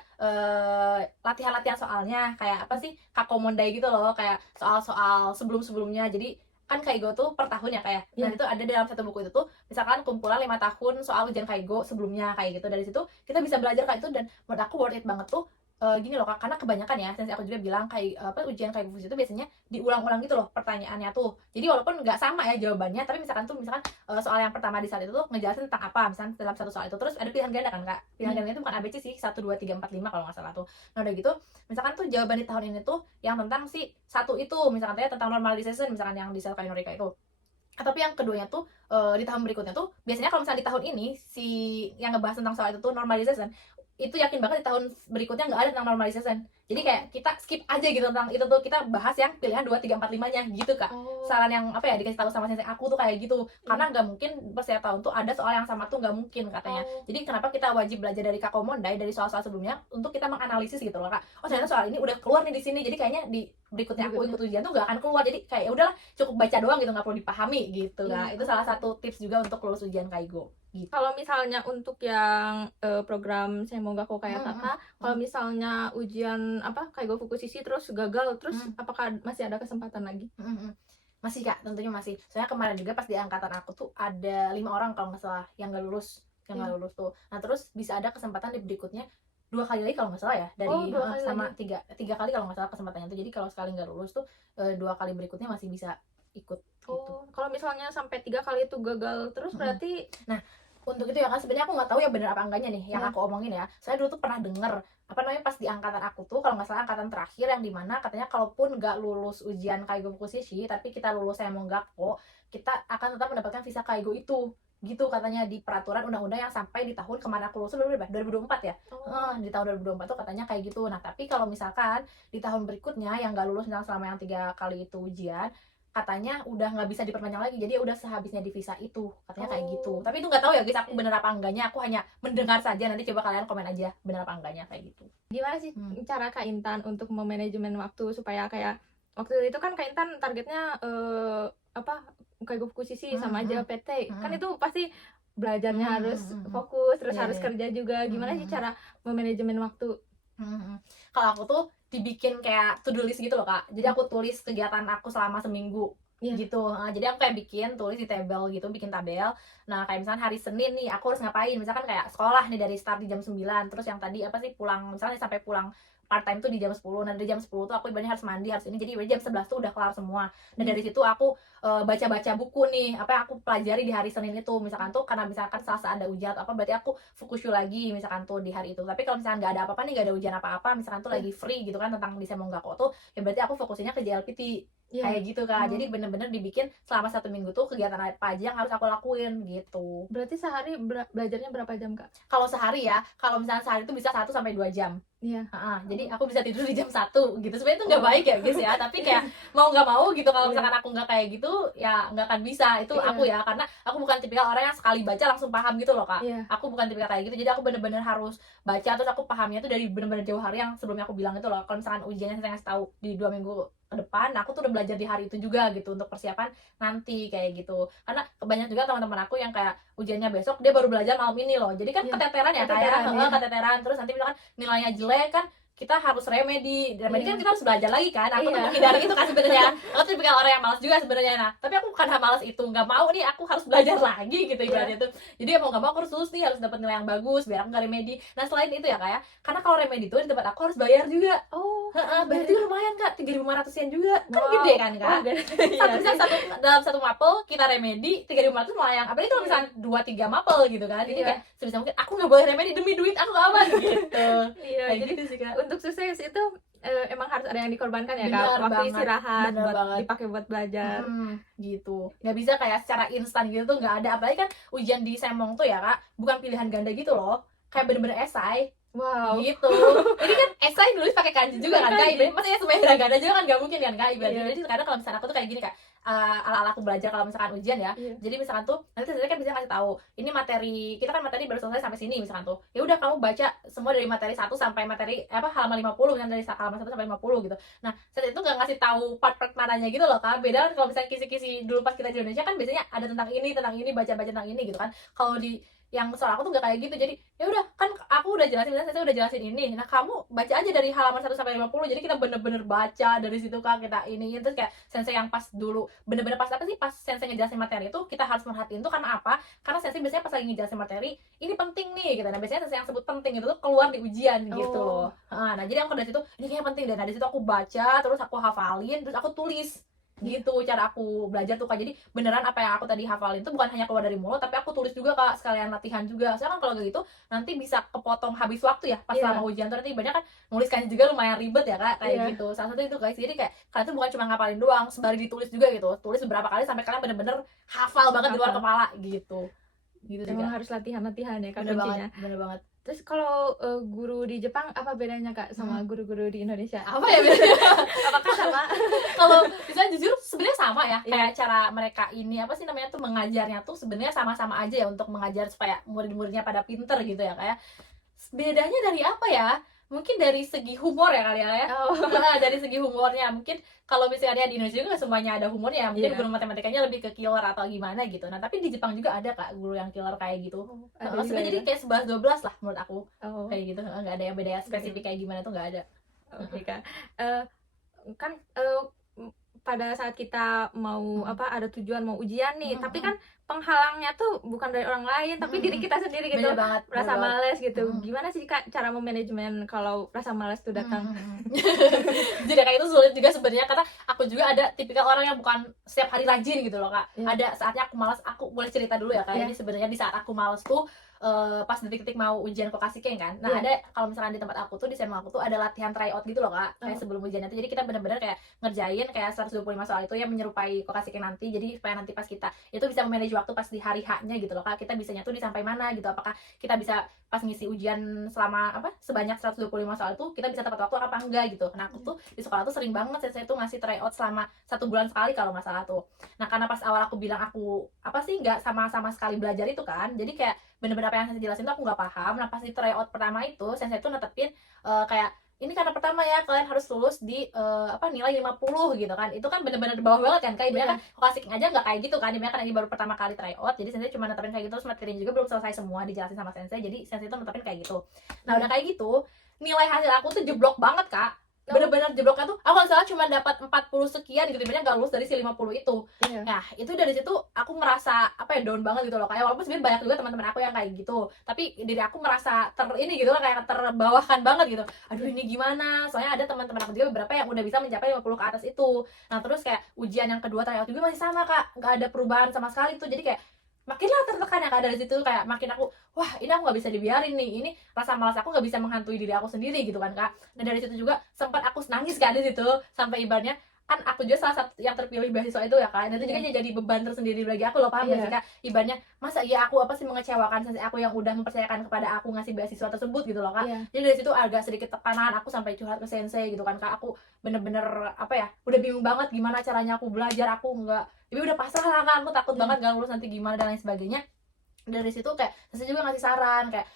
latihan-latihan soalnya kayak apa sih, Kakomondai gitu loh, kayak soal-soal sebelum-sebelumnya. Jadi kan Kaigo tuh per tahun ya kayak. Nah itu ada dalam satu buku itu tuh misalkan kumpulan 5 tahun soal ujian Kaigo sebelumnya kayak gitu. Dari situ kita bisa belajar kayak itu, dan menurut aku worth it banget tuh. Gini loh kak, karena kebanyakan ya sensei aku juga bilang kayak ujian Kaigo Fukushiki itu biasanya diulang-ulang gitu loh pertanyaannya tuh. Jadi walaupun nggak sama ya jawabannya, tapi misalkan soal yang pertama di saat itu tuh ngejelasin tentang apa misalkan dalam satu soal itu, terus ada pilihan ganda kan kak. Pilihan gandanya itu bukan ABC sih, 1, 2, 3, 4, 5 kalau nggak salah tuh. Nah udah gitu misalkan tuh jawaban di tahun ini tuh yang tentang si satu itu, misalkan tentang normalization, misalkan yang di Shakai no Rikai itu. Tapi yang keduanya tuh di tahun berikutnya tuh biasanya kalau misalnya di tahun ini si yang ngebahas tentang soal itu tuh normalization, itu yakin banget di tahun berikutnya nggak ada tentang normalization. Jadi kayak kita skip aja gitu tentang itu tuh, kita bahas yang pilihan 2, 3, 4, 5 nya gitu kak. Saran yang apa ya dikasih tahu sama sensei aku tuh kayak gitu, karena nggak mungkin setiap tahun tuh ada soal yang sama tuh, nggak mungkin katanya. Jadi kenapa kita wajib belajar dari Kakomondai, dari soal-soal sebelumnya untuk kita menganalisis gitu loh kak. Oh ternyata soal ini udah keluar nih di sini, jadi kayaknya di berikutnya aku ikut ujian tuh nggak akan keluar. Jadi kayak ya udahlah cukup baca doang gitu, nggak perlu dipahami gitu kak. Itu salah satu tips juga untuk lulus ujian Kaigo. Gitu. Kalau misalnya untuk yang program Seimogako kayak kakak, kalau misalnya ujian Kaigo Fukushiki terus gagal, terus apakah masih ada kesempatan lagi? Masih kak, tentunya masih. Soalnya kemarin juga pas di angkatan aku tuh ada 5 orang kalau nggak salah yang nggak lulus, tuh. Nah terus bisa ada kesempatan di berikutnya 2 kali lagi kalau nggak salah ya, dari sama 3 kali kalau nggak salah kesempatannya tuh. Jadi kalau sekali nggak lulus tuh 2 kali berikutnya masih bisa ikut. Gitu. Kalau misalnya sampai 3 kali itu gagal terus berarti. Nah untuk itu ya kan sebenarnya aku nggak tahu ya bener apa enggaknya nih yang aku omongin ya. Saya dulu tuh pernah denger pas di angkatan aku tuh, kalau nggak salah angkatan terakhir, yang dimana katanya kalaupun nggak lulus ujian Kaigo Fukushiki tapi kita lulus Seimogako, kita akan tetap mendapatkan visa Kaigo itu gitu katanya di peraturan undang-undang yang sampai di tahun kemarin aku lulus 2024 ya. Di tahun 2024 tuh katanya kayak gitu. Nah tapi kalau misalkan di tahun berikutnya yang nggak lulus selama yang 3 kali itu ujian, katanya udah nggak bisa diperpanjang lagi, jadi udah sehabisnya di visa itu katanya kayak gitu. Tapi itu nggak tahu ya guys, aku bener apa enggaknya, aku hanya mendengar saja. Nanti coba kalian komen aja bener apa enggaknya kayak gitu. Gimana sih cara Kak Intan untuk memanajemen waktu supaya kayak waktu itu kan Kak Intan targetnya Kaigo Fukushiki sama aja PT, kan itu pasti belajarnya harus fokus, terus harus kerja juga. Gimana sih cara memanajemen waktu? Kalau aku tuh dibikin kayak to do list gitu loh kak, jadi aku tulis kegiatan aku selama seminggu. Iya. Gitu. Jadi aku kayak tulis di tabel gitu, bikin tabel. Nah kayak misalkan hari Senin nih aku harus ngapain, misalkan kayak sekolah nih dari start di jam 9, terus yang tadi apa sih pulang, misalnya sampai pulang part time tuh di jam 10. Nah dari jam 10 tuh aku ibaratnya harus mandi, harus ini, jadi jam 11 tuh udah kelar semua. Dan dari situ aku baca-baca buku nih, apa yang aku pelajari di hari Senin itu. Misalkan tuh karena misalkan Selasa ada ujian atau apa, berarti aku fokusyu lagi misalkan tuh di hari itu. Tapi kalau misalkan nggak ada apa-apa nih, nggak ada ujian apa-apa, misalkan tuh lagi free gitu kan tentang desain Monggako tuh, ya berarti aku fokusnya ke JLPT. Kayak gitu kak. Jadi bener-bener dibikin selama 1 minggu tuh kegiatan apa aja yang harus aku lakuin gitu. Berarti sehari belajarnya berapa jam kak? Kalau sehari ya, kalau misalnya sehari itu bisa 1 sampai 2 jam. Iya. Jadi aku bisa tidur di jam 1 gitu. Sebenarnya itu nggak baik ya guys ya, tapi kayak mau nggak mau gitu, kalau misalkan aku nggak kayak gitu ya nggak akan bisa. Itu aku ya, karena aku bukan tipikal orang yang sekali baca langsung paham gitu loh kak. Aku bukan tipikal kayak gitu, jadi aku bener-bener harus baca, terus aku pahamnya tuh dari bener-bener jauh hari yang sebelumnya aku bilang itu loh. Kalau misalkan ujiannya saya ngasih tahu di 2 minggu ke depan, aku tuh udah belajar di hari itu juga gitu untuk persiapan nanti kayak gitu. Karena kebanyakan juga teman-teman aku yang kayak ujiannya besok dia baru belajar malam ini loh, jadi kan keteteran ya kayak keteteran. Terus nanti misalkan nilainya jelek kan, kita harus remedi kan kita harus belajar lagi kan. Aku tuh menghindari itu kan sebenarnya. Aku tuh tipikal orang yang malas juga sebenarnya. Nah tapi aku karena malas itu, nggak mau nih aku harus belajar lagi gitu ibaratnya tuh. Jadi mau nggak mau aku harus lulus nih, harus dapat nilai yang bagus biar aku nggak remedi. Nah selain itu ya kayak, karena kalau remedi tuh di tempat aku harus bayar juga. Bayar juga lumayan kak, 3.500 yen juga kan. Gede kan kak. Dalam satu mapel kita remedi 3.500 lumayan. Apalagi kalau misalnya 2-3 mapel gitu kan. Jadi kayak sebisa mungkin aku nggak boleh remedi demi duit aku nggak aman gitu. Jadi gitu sih kak. untuk sukses itu emang harus ada yang dikorbankan ya Bener kak, waktu banget, istirahat bener buat banget. dipakai buat belajar. Gitu, nggak bisa kayak secara instan gitu tuh, nggak ada. Apalagi kan ujian di Semong tuh ya kak, bukan pilihan ganda gitu loh, kayak bener-bener esai. Wow. Gitu. Jadi kan esai nulis pakai kanji juga kan kak. Ibaratnya maksudnya sebenarnya ganda juga kan nggak mungkin kan kak ibaratnya. Jadi kadang kalau misalnya aku tuh kayak gini kak, ala-ala aku belajar kalau misalkan ujian ya. Jadi misalkan tuh nanti saya kan bisa kasih tahu ini materi, kita kan materi baru selesai sampai sini misalkan tuh. Ya udah kamu baca semua dari materi 1 sampai materi halaman 50, kan dari halaman 1 sampai 50 gitu. Nah, saya itu nggak ngasih tahu part-part mananya gitu loh kak. Beda kan kalau misalnya kisi-kisi dulu pas kita di Indonesia kan biasanya ada tentang ini, baca-baca tentang ini gitu kan. Kalau di yang soal aku tuh gak kayak gitu. Jadi ya udah kan aku udah jelasin, saya udah jelasin ini, nah kamu baca aja dari halaman 1 sampai 50. Jadi kita bener-bener baca dari situ kak, kita ini. Terus kayak sensei yang pas dulu bener-bener pas apa sih, pas sensei ngejelasin materi itu kita harus merhatiin tuh. Karena apa? Karena sensei biasanya pas lagi ngejelasin materi ini penting nih gitu. Nah biasanya sensei yang sebut penting itu tuh keluar di ujian gitu loh. Nah jadi aku dari situ ini kayaknya penting deh. Nah dari situ aku baca, terus aku hafalin, terus aku tulis. Gitu cara aku belajar tuh kak. Jadi beneran apa yang aku tadi hafalin tuh bukan hanya keluar dari mulut, tapi aku tulis juga kak, sekalian latihan juga. Soalnya kan kalau gitu nanti bisa kepotong habis waktu ya pas selama ujian tuh. Nanti banyak kan nuliskan juga lumayan ribet ya kak kayak gitu. Salah satu itu guys. Jadi kayak kalian tuh bukan cuma ngapalin doang, sembari ditulis juga gitu. Tulis beberapa kali sampai kalian bener-bener hafal banget di luar kepala gitu. Gitu Emang juga harus latihan ya kak bener kuncinya. bener banget. Terus kalau guru di Jepang apa bedanya kak sama guru-guru di Indonesia? Apa ya bedanya? Apakah sama? Kalau bisa jujur sebenarnya sama ya. Kayak cara mereka ini apa sih namanya tuh mengajarnya tuh sebenarnya sama-sama aja ya, untuk mengajar supaya murid-muridnya pada pinter gitu ya kayak. Bedanya dari apa ya? Mungkin dari segi humor ya kali ya. Dari segi humornya mungkin kalau misalnya di Indonesia juga semuanya ada humornya, mungkin guru matematikanya lebih ke killer atau gimana gitu. Nah tapi di Jepang juga ada kak guru yang killer kayak gitu. Sebenarnya jadi kayak 11-12 lah menurut aku. Kayak gitu, nggak ada yang beda spesifik kayak gimana tuh nggak ada. Oke kak. Kan pada saat kita mau ada tujuan mau ujian nih, tapi kan penghalangnya tuh bukan dari orang lain, tapi diri kita sendiri gitu. Rasa malas gitu. Gimana sih kak cara memanajemen kalau rasa malas tuh datang? Jadi kayak itu sulit juga sebenarnya, karena aku juga ada tipikal orang yang bukan setiap hari rajin gitu loh kak. Ada saatnya aku malas. Aku boleh cerita dulu ya kak. Jadi sebenarnya di saat aku malas tuh pas detik-detik mau ujian Kokashiken kan. Nah ada, kalau misalkan di tempat aku tuh, di SMA aku tuh ada latihan tryout gitu loh kak, kayak sebelum ujian itu. Jadi kita bener-bener kayak ngerjain kayak 125 soal itu yang menyerupai Kokashiken nanti. Jadi supaya nanti pas kita itu bisa memanage waktu pas di hari H-nya gitu loh kak, kita bisanya tuh di sampai mana gitu. Apakah kita bisa pas ngisi ujian selama sebanyak 125 soal itu kita bisa tepat waktu apa enggak gitu. Nah aku tuh di sekolah tuh sering banget saya tuh ngasih tryout selama 1 bulan sekali kalau nggak salah tuh. Nah karena pas awal aku bilang aku nggak sama sekali belajar itu kan, jadi kayak bener-bener apa yang saya jelasin tuh aku nggak paham. Nah pas di tryout pertama itu saya tuh netepin kayak ini karena pertama ya kalian harus lulus di nilai 50 gitu kan. Itu kan bener-bener di bawah banget kan kayak ibaratnya kan Kokashiken aja nggak kayak gitu kan, ibaratnya kan ini baru pertama kali tryout. Jadi sensei cuma netepin kayak gitu, terus materinya juga belum selesai semua dijelasin sama sensei, jadi sensei itu netepin kayak gitu. Nah udah kayak gitu nilai hasil aku tuh jeblok banget Kak, bener-bener jebloknya tuh aku nggak salah cuma dapat 40 sekian gitu, ibaratnya nggak lulus dari si 50 itu. Iya. Nah itu dari situ aku merasa apa ya, down banget gitu loh, kayak walaupun sebenarnya banyak juga teman-teman aku yang kayak gitu, tapi diri aku merasa ini gitu loh, kayak terbawahkan banget gitu. Aduh ini gimana, soalnya ada teman-teman aku juga beberapa yang udah bisa mencapai 50 ke atas itu. Nah terus kayak ujian yang kedua tryout juga masih sama Kak, nggak ada perubahan sama sekali tuh. Jadi kayak makinlah tertekan ya Kak dari situ, kayak makin aku wah ini aku nggak bisa dibiarin nih, ini rasa malas aku nggak bisa menghantui diri aku sendiri gitu kan Kak. Dan dari situ juga sempat aku nangis Kak di situ, sampai ibaratnya kan aku juga salah satu yang terpilih beasiswa itu ya Kak, dan itu juga jadi beban tersendiri bagi aku loh, paham gak sih Kak? Ibaratnya masa iya aku apa sih mengecewakan sensei aku yang udah mempercayakan kepada aku ngasih beasiswa tersebut gitu loh Kak. Jadi dari situ agak sedikit tekanan, aku sampai curhat ke sensei gitu kan Kak. Aku bener-bener apa ya, udah bingung banget gimana caranya aku belajar, aku nggak, jadi udah pasrah lah Kak, aku takut banget gak lulus nanti gimana dan lain sebagainya. Dari situ kayak sensei juga ngasih saran kayak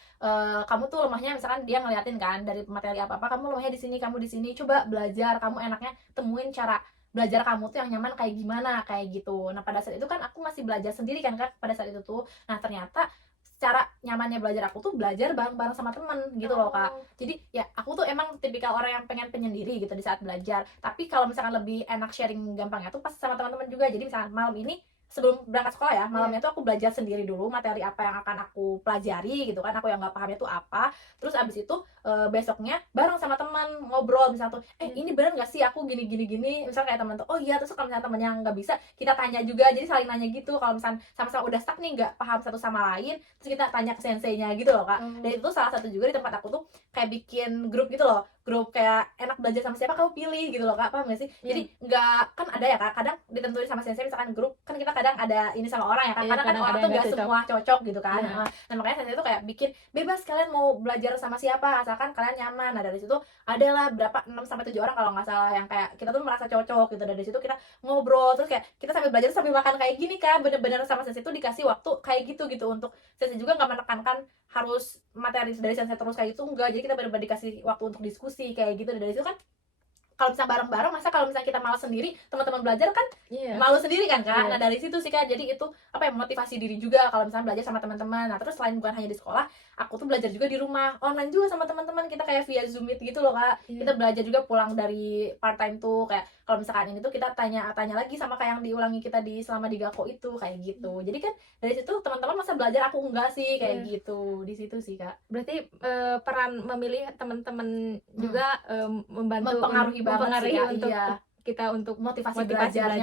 kamu tuh lemahnya, misalkan dia ngeliatin kan dari materi apa kamu lemahnya di sini, kamu di sini, coba belajar, kamu enaknya temuin cara belajar kamu tuh yang nyaman kayak gimana, kayak gitu. Nah pada saat itu kan aku masih belajar sendiri kan Kak pada saat itu tuh. Nah ternyata cara nyamannya belajar aku tuh belajar bareng-bareng sama temen gitu loh Kak. Jadi ya aku tuh emang tipikal orang yang pengen penyendiri gitu di saat belajar, tapi kalau misalkan lebih enak sharing gampangnya tuh pas sama teman-teman juga. Jadi misalkan malam ini sebelum berangkat sekolah ya, malamnya tuh aku belajar sendiri dulu materi apa yang akan aku pelajari gitu kan, aku yang nggak pahamnya tuh apa. Terus abis itu besoknya bareng sama teman ngobrol, misalnya tuh ini bener nggak sih aku gini gini gini, misal kayak teman tuh oh iya. Terus kalau misalnya temen yang nggak bisa kita tanya juga, jadi saling nanya gitu. Kalau misalnya sama-sama udah stuck nih nggak paham satu sama lain, terus kita tanya ke senseinya gitu loh Kak. Dan itu salah satu juga di tempat aku tuh kayak bikin grup gitu loh, grup kayak enak belajar sama siapa kamu pilih gitu loh Kak, paham gak sih? Jadi nggak, kan ada ya Kak, kadang ditentuin sama sensei, misalkan grup kan kita kadang ada ini sama orang ya kan, kadang kan orang tuh nggak semua cocok gitu kan. Nah makanya sensei tuh kayak bikin bebas, kalian mau belajar sama siapa asalkan kalian nyaman. Nah dari situ adalah berapa 6 sampai 7 orang kalau nggak salah yang kayak kita tuh merasa cocok gitu. Dari situ kita ngobrol, terus kayak kita sambil belajar sambil makan kayak gini Kak, bener-bener sama sensei tuh dikasih waktu kayak gitu untuk sensei juga nggak menekankan harus materi dari sensei terus kayak gitu, enggak. Jadi kita bener-bener dikasih waktu untuk diskusi kayak gitu. Dan dari situ kan kalau misalnya bareng-bareng, masa kalau misalnya kita malas sendiri, teman-teman belajar kan malu sendiri kan Kak. Nah dari situ sih Kak, jadi itu apa ya, motivasi diri juga kalau misalnya belajar sama teman-teman. Nah terus selain bukan hanya di sekolah, aku tuh belajar juga di rumah online juga sama teman-teman, kita kayak via Zoom Meet gitu loh Kak. Kita belajar juga pulang dari part time tuh, kayak kalau misalkan ini tuh kita tanya lagi sama kayak yang diulangi kita di selama di Gako itu kayak gitu. Jadi kan dari situ teman-teman masa belajar aku enggak sih kayak gitu. Di situ sih Kak. Berarti peran memilih teman-teman juga membantu mempengaruhi banget sih Kak, untuk iya. kita untuk motivasi belajar.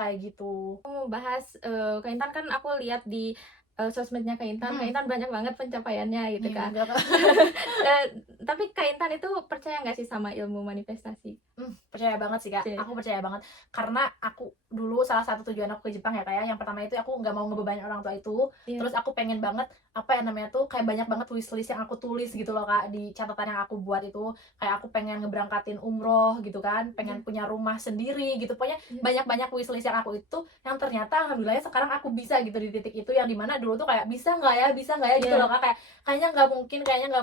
kayak gitu. Mau bahas Kak Intan, kan aku lihat di sosmednya Kak Intan, Kak Intan banyak banget pencapaiannya gitu kan. Tapi Kak Intan itu percaya nggak sih sama ilmu manifestasi? Percaya banget sih Kak, aku percaya banget. Karena aku dulu salah satu tujuan aku ke Jepang ya Kak ya, yang pertama itu aku nggak mau ngebebanin orang tua itu. Terus aku pengen banget apa ya namanya tuh, kayak banyak banget wishlist yang aku tulis gitu loh Kak, di catatan yang aku buat itu. Kayak aku pengen ngeberangkatin umroh gitu kan, pengen punya rumah sendiri gitu. Pokoknya banyak-banyak wishlist yang aku itu, yang ternyata alhamdulillah sekarang aku bisa gitu di titik itu, yang dimana dulu tuh kayak bisa nggak ya gitu loh Kak, kayak kayaknya nggak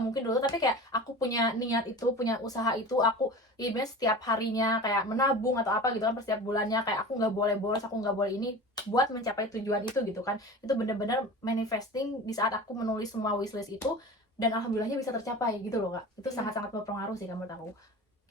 mungkin dulu. Tapi kayak aku punya niat itu, punya usaha itu, aku ibaratnya setiap harinya kayak menabung atau apa gitu kan, per setiap bulannya kayak aku nggak boleh boros, aku nggak boleh ini, buat mencapai tujuan itu gitu kan. Itu bener-bener manifesting di saat aku menulis semua wishlist itu, dan alhamdulillahnya bisa tercapai gitu loh Kak. Itu sangat-sangat berpengaruh sih menurut aku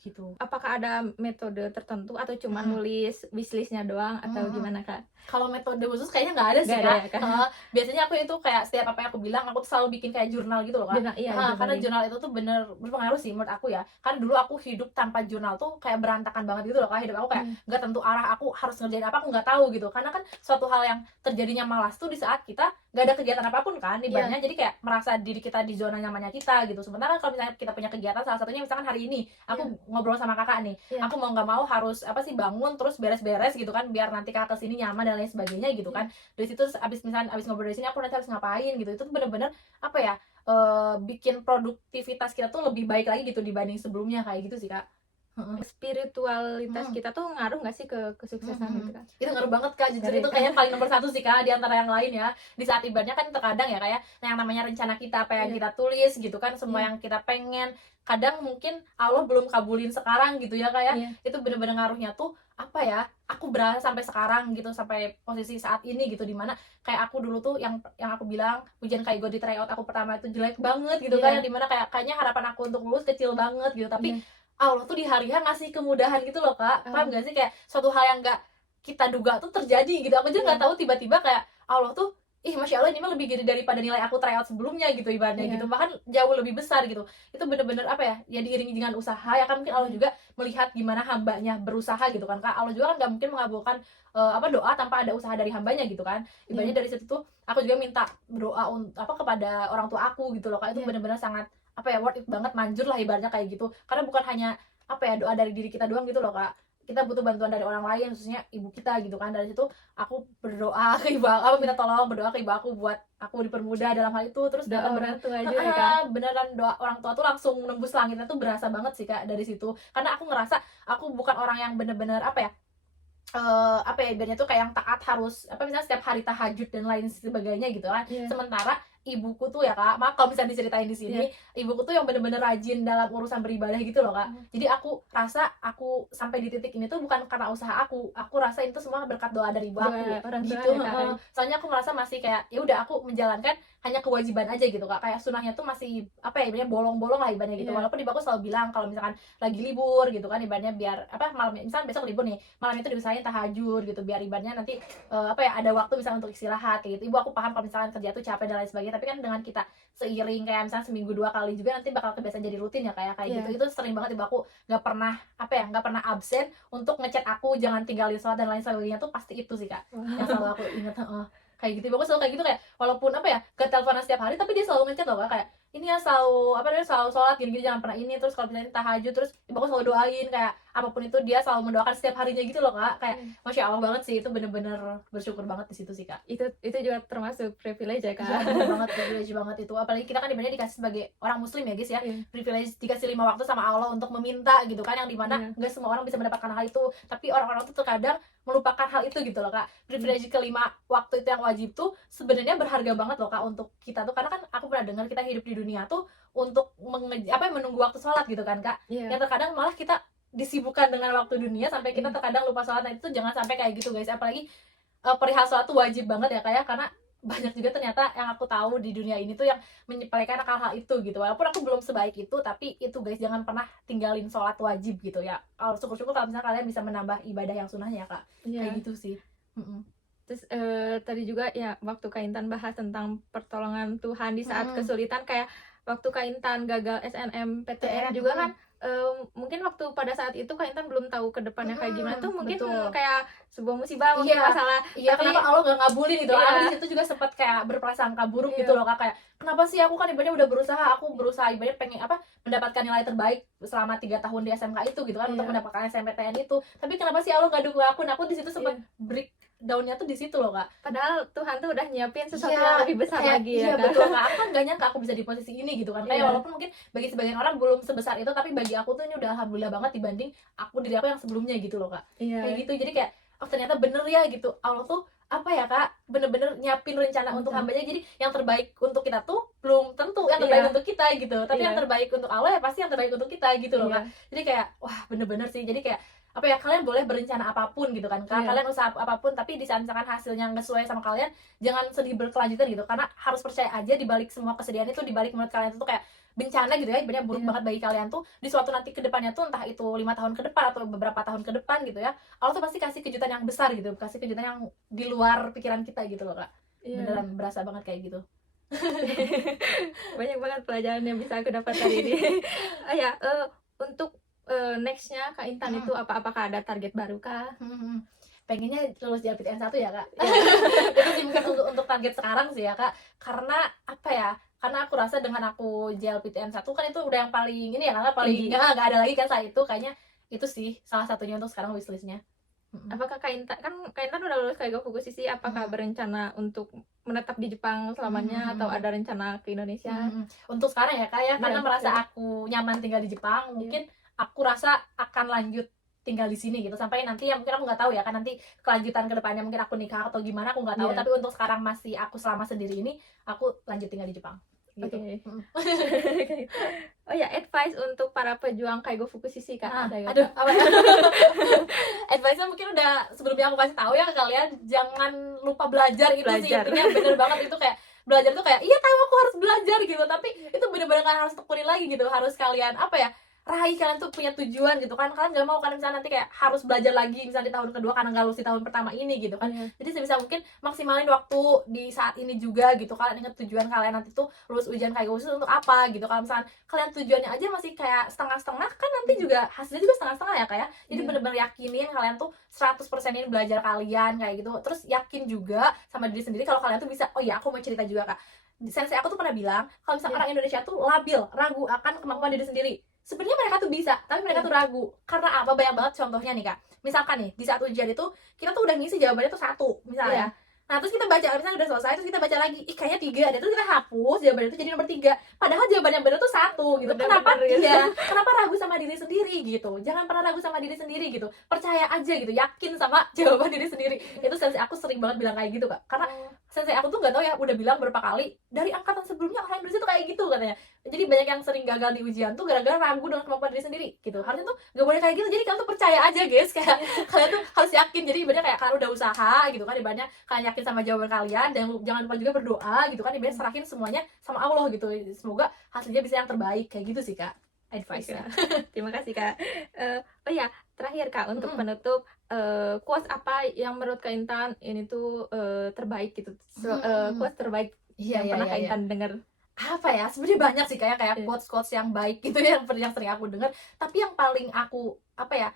gitu. Apakah ada metode tertentu atau cuma nulis wishlistnya doang atau gimana Kak? Kalau metode khusus kayaknya nggak ada sih Kak. Ya, kan? Biasanya aku itu kayak setiap apa yang aku bilang, aku tuh selalu bikin kayak jurnal gitu loh Kak. Karena jurnal itu tuh bener berpengaruh sih menurut aku ya. Kan dulu aku hidup tanpa jurnal tuh kayak berantakan banget gitu loh Kak. Hidup aku kayak nggak tentu arah, aku harus ngerjain apa aku nggak tahu gitu. Karena kan suatu hal yang terjadinya malas tuh di saat kita nggak ada kegiatan apapun kan ibaratnya. Jadi kayak merasa diri kita di zona nyamannya kita gitu. Sementara kan kalau misalnya kita punya kegiatan, salah satunya misalkan hari ini aku ngobrol sama kakak nih, aku mau nggak mau harus apa sih, bangun terus beres-beres gitu kan, biar nanti kakak kesini nyaman dan lain sebagainya gitu kan. Dari situ abis ngobrol dari sini aku nanti harus ngapain gitu. Itu bener-bener apa ya, bikin produktivitas kita tuh lebih baik lagi gitu dibanding sebelumnya kayak gitu sih Kak. Spiritualitas kita tuh ngaruh nggak sih ke kesuksesan gitu kan? Itu ngaruh banget Kak, jujur itu kayaknya paling nomor 1 sih Kak di antara yang lain ya. Di saat ibaratnya kan terkadang ya kayak yang namanya rencana kita, apa yang kita tulis gitu kan, semua yang kita pengen, kadang mungkin Allah belum kabulin sekarang gitu ya Kak ya. Itu bener-bener ngaruhnya tuh apa ya, aku berasa sampai sekarang gitu, sampai posisi saat ini gitu, dimana kayak aku dulu tuh yang aku bilang ujian Kaigo di tryout aku pertama itu jelek banget gitu kan, Iya. yang dimana kayaknya harapan aku untuk lulus kecil banget gitu, tapi Iya. Allah tuh di hari H ngasih kemudahan gitu loh Kak, paham Oh. gak sih, kayak suatu hal yang gak kita duga tuh terjadi gitu, aku aja nggak Iya. tahu tiba-tiba kayak Allah tuh, ih Masya Allah ini mah lebih gede daripada nilai aku tryout sebelumnya gitu ibaratnya Iya. gitu, bahkan jauh lebih besar gitu. Itu bener-bener apa ya, ya diiringi dengan usaha ya kan, mungkin Allah juga melihat gimana hambanya berusaha gitu kan Kak. Allah juga kan gak mungkin mengabulkan doa tanpa ada usaha dari hambanya gitu kan. Ibaratnya dari situ tuh aku juga minta doa kepada orang tua aku gitu loh Kak. Itu Iya. bener-bener sangat apa ya, worth it banget, manjur lah ibaratnya kayak gitu. Karena bukan hanya apa ya, doa dari diri kita doang gitu loh Kak, kita butuh bantuan dari orang lain, khususnya ibu kita gitu kan. Dari situ aku berdoa ke ibu aku, minta tolong berdoa ke ibu aku buat aku dipermudah dalam hal itu. Terus Doa bener-bener orang tua juga ya kan. beneran doa orang tua tuh langsung nembus langitnya tuh, berasa banget sih Kak dari situ. Karena aku ngerasa aku bukan orang yang bener-bener apa ya, apa ya, ibaratnya tuh kayak yang taat harus apa, misalnya setiap hari tahajud dan lain sebagainya gitu kan. Iya. Sementara ibuku tuh ya Kak, maaf kalau misalnya diceritain di sini, ibuku tuh yang bener-bener rajin dalam urusan beribadah gitu loh Kak. Jadi aku rasa aku sampai di titik ini tuh bukan karena usaha aku rasa itu semua berkat doa dari ibu aku Doa orang tua gitu. ya Kak. Soalnya aku ngerasa masih kayak ya udah aku menjalankan hanya kewajiban aja gitu Kak, kayak sunahnya tuh masih apa ya, ibaratnya bolong-bolong lah ibaratnya gitu. Iya. Walaupun ibu aku selalu bilang kalau misalkan lagi libur gitu kan, ibaratnya biar apa, malam misalnya besok libur nih, malam itu diusahain tahajud gitu, biar ibaratnya nanti apa ya, ada waktu misalnya untuk istirahat kayak gitu. Ibu aku paham kalau misalkan kerja tuh capek dan lain sebagainya, tapi kan dengan kita seiring kayak misalnya seminggu 2 kali juga nanti bakal kebiasaan jadi rutin ya kayak Iya. gitu. Itu sering banget ibu aku nggak pernah apa ya, nggak pernah absen untuk ngechat aku jangan tinggalin sholat dan lain sebagainya, tuh pasti itu sih Kak yang selalu aku inget. Kayak gitu, ibu aku selalu kayak gitu, kayak walaupun apa ya, gak teleponan setiap hari tapi dia selalu ngechat loh Kak, kayak ini ya selalu apa namanya, selalu sholat gini-gini jangan pernah ini. Terus kalau misalnya tahajud, terus ibu aku selalu doain, kayak apapun itu dia selalu mendoakan setiap harinya gitu loh Kak. Kayak Masya Allah banget sih, itu bener-bener bersyukur banget di situ sih Kak. Itu juga termasuk privilege ya Iya Kak. bener banget, privilege banget itu. Apalagi kita kan ibaratnya dikasih sebagai orang muslim ya guys ya, Iya. privilege dikasih 5 waktu sama Allah untuk meminta gitu kan, yang dimana Iya. nggak semua orang bisa mendapatkan hal itu. Tapi orang-orang tuh terkadang melupakan hal itu gitu loh Kak. Privilege ke-5 waktu itu yang wajib tuh sebenarnya berharga banget loh Kak untuk kita tuh. Karena kan aku pernah dengar kita hidup di dunia tuh untuk menunggu waktu sholat gitu kan Kak. Iya. Yang terkadang malah kita disibukkan dengan waktu dunia sampai kita terkadang lupa sholat. Nah itu jangan sampai kayak gitu guys. Apalagi perihal sholat tuh wajib banget ya Kak ya, karena banyak juga ternyata yang aku tahu di dunia ini tuh yang menyepelekan hal itu gitu. Walaupun aku belum sebaik itu, tapi itu guys, jangan pernah tinggalin sholat wajib gitu ya. Kalau syukur-syukur kalau misalnya kalian bisa menambah ibadah yang sunnahnya Kak. Iya. Kayak gitu sih. Terus tadi juga ya waktu Kak Intan bahas tentang pertolongan Tuhan di saat Mm. kesulitan, kayak waktu Kak Intan gagal SNMPTN juga kan, mungkin waktu pada saat itu Kak Intan belum tahu ke depannya kayak gimana tuh, mungkin betul. kayak sebuah musibah, mungkin Iya. masalah. Iya, Tapi kenapa Allah gak ngabulin gitu. Iya. Aku di situ juga sempat kayak berprasangka buruk Iya. gitu loh Kak, kayak kenapa sih aku kan ibaratnya udah berusaha, aku berusaha ibaratnya pengen apa, mendapatkan nilai terbaik selama 3 tahun di SMK itu gitu kan, untuk Iya. mendapatkan SNMPTN itu. Tapi kenapa sih Allah gak dukung aku? Nah, aku di situ sempat breakdown-nya tuh di situ loh Kak. padahal Tuhan tuh udah nyiapin sesuatu Iya, yang lebih besar kayak, lagi iya ya kan. betul Kak. Aku kan gak nyangka aku bisa di posisi ini gitu kan. Kayak Iya. walaupun mungkin bagi sebagian orang belum sebesar itu, tapi bagi aku tuh ini udah alhamdulillah banget dibanding diri aku yang sebelumnya gitu loh Kak. Iya. Kayak gitu, jadi kayak oh ternyata bener ya gitu, Allah tuh apa ya Kak, bener-bener nyiapin rencana untuk hambanya. Jadi yang terbaik untuk kita tuh belum tentu yang terbaik Iya. untuk kita gitu, tapi Iya. yang terbaik untuk Allah ya pasti yang terbaik untuk kita gitu loh Iya. Kak. Jadi kayak wah bener-bener sih, jadi kayak apa ya, kalian boleh berencana apapun gitu kan Kak, Iya. kalian usaha apapun, tapi di saat misalkan hasilnya nggak sesuai sama kalian, jangan sedih berkelanjutan gitu. Karena harus percaya aja di balik semua kesedihan itu, di balik menurut kalian itu kayak bencana gitu ya, ibaratnya buruk Iya. banget bagi kalian tuh, di suatu nanti ke depannya tuh, entah itu 5 tahun ke depan atau beberapa tahun ke depan gitu ya, Allah tuh pasti kasih kejutan yang besar gitu, kasih kejutan yang di luar pikiran kita gitu loh Kak. Iya. Beneran berasa banget kayak gitu. Banyak banget pelajaran yang bisa aku dapat hari ini. Ya, untuk nextnya Kak Intan itu apakah ada target baru kah? Pengennya lulus JLPTN 1 ya Kak. Itu sih mungkin untuk target sekarang sih ya Kak. Karena apa ya, karena aku rasa dengan aku JLPTN 1 kan itu udah yang paling ini ya Kak, paling nggak ada lagi kan saat itu. Kayaknya itu sih salah satunya untuk sekarang wishlistnya. Apakah Kak Intan udah lulus Kaigo Fukushiki, apakah berencana untuk menetap di Jepang selamanya atau ada rencana ke Indonesia? Untuk sekarang ya Kak ya, karena Iya, merasa iya. aku nyaman tinggal di Jepang, mungkin aku rasa akan lanjut tinggal di sini gitu sampai nanti ya, mungkin aku nggak tahu ya kan, nanti kelanjutan kedepannya mungkin aku nikah atau gimana aku nggak tahu. Iya. Tapi untuk sekarang masih aku selama sendiri ini, aku lanjut tinggal di Jepang. gitu. Oke. Mm. Oh ya, advice untuk para pejuang Kaigo Fukushishi Kak, Nah, ada nggak, aduh Kak? apa ya? Advice-nya mungkin udah sebelumnya aku kasih tahu ya ke kalian, jangan lupa belajar. Itu sih Belajar. intinya, bener banget. Itu kayak belajar tuh kayak iya tahu aku harus belajar gitu, tapi itu bener-bener kalian harus tekunin lagi gitu, harus kalian apa ya, raih. Kalian tuh punya tujuan gitu kan, kalian nggak mau kan misalnya nanti kayak harus belajar lagi misalnya di tahun kedua karena nggak lulus di tahun pertama ini gitu kan. Iya. Jadi sebisa mungkin maksimalin waktu di saat ini juga gitu. Kalian ingat tujuan kalian nanti tuh lulus ujian kayak khusus untuk apa gitu. Kalau misalnya kalian tujuannya aja masih kayak setengah-setengah kan nanti juga hasilnya juga setengah-setengah ya kayak. Jadi Iya. bener-bener yakinin kalian tuh 100%in belajar kalian kayak gitu. Terus yakin juga sama diri sendiri kalau kalian tuh bisa. Oh ya, aku mau cerita juga Kak. Sensei aku tuh pernah bilang kalau misalnya Iya. orang Indonesia tuh labil, ragu akan kemampuan diri sendiri. Sebenarnya mereka tuh bisa, tapi mereka tuh ragu. Karena apa? Banyak banget contohnya nih Kak. Misalkan nih, di saat ujian itu kita tuh udah ngisi jawabannya tuh 1 misalnya. Nah, terus kita baca, misalnya udah selesai, terus kita baca lagi, ih kayaknya 3 deh, terus kita hapus jawaban itu jadi nomor 3. Padahal jawaban yang benar tuh 1 gitu. Kenapa? Bener-bener gitu. Iya, kenapa ragu sama diri sendiri gitu? Jangan pernah ragu sama diri sendiri gitu. Percaya aja gitu, yakin sama jawaban diri sendiri. Itu sensei aku sering banget bilang kayak gitu Kak. Karena sensei aku tuh nggak tahu ya, udah bilang berapa kali dari angkatan sebelumnya orang Indonesia tuh kayak gitu katanya. Jadi banyak yang sering gagal di ujian tuh gara-gara ragu dengan kemampuan diri sendiri gitu. Harusnya tuh nggak boleh kayak gitu. Jadi kalian tuh percaya aja guys, kayak kalian tuh harus yakin. Jadi ibaratnya kayak kalian udah usaha gitu kan, ibaratnya kalian yakin sama jawaban kalian, dan jangan lupa juga berdoa gitu kan, ibaratnya serahin semuanya sama Allah gitu. Semoga hasilnya bisa yang terbaik kayak gitu sih Kak, advice-nya. Terima kasih Kak. Oh ya, terakhir Kak, untuk Mm-mm. penutup, quotes apa yang menurut Kak Intan ini tuh terbaik gitu? Quotes terbaik Iya, yang iya, pernah iya, Kak iya. Intan dengar. Apa ya, sebenarnya banyak sih kayak Iya. quotes-quotes yang baik gitu ya, yang sering aku dengar. Tapi yang paling aku apa ya,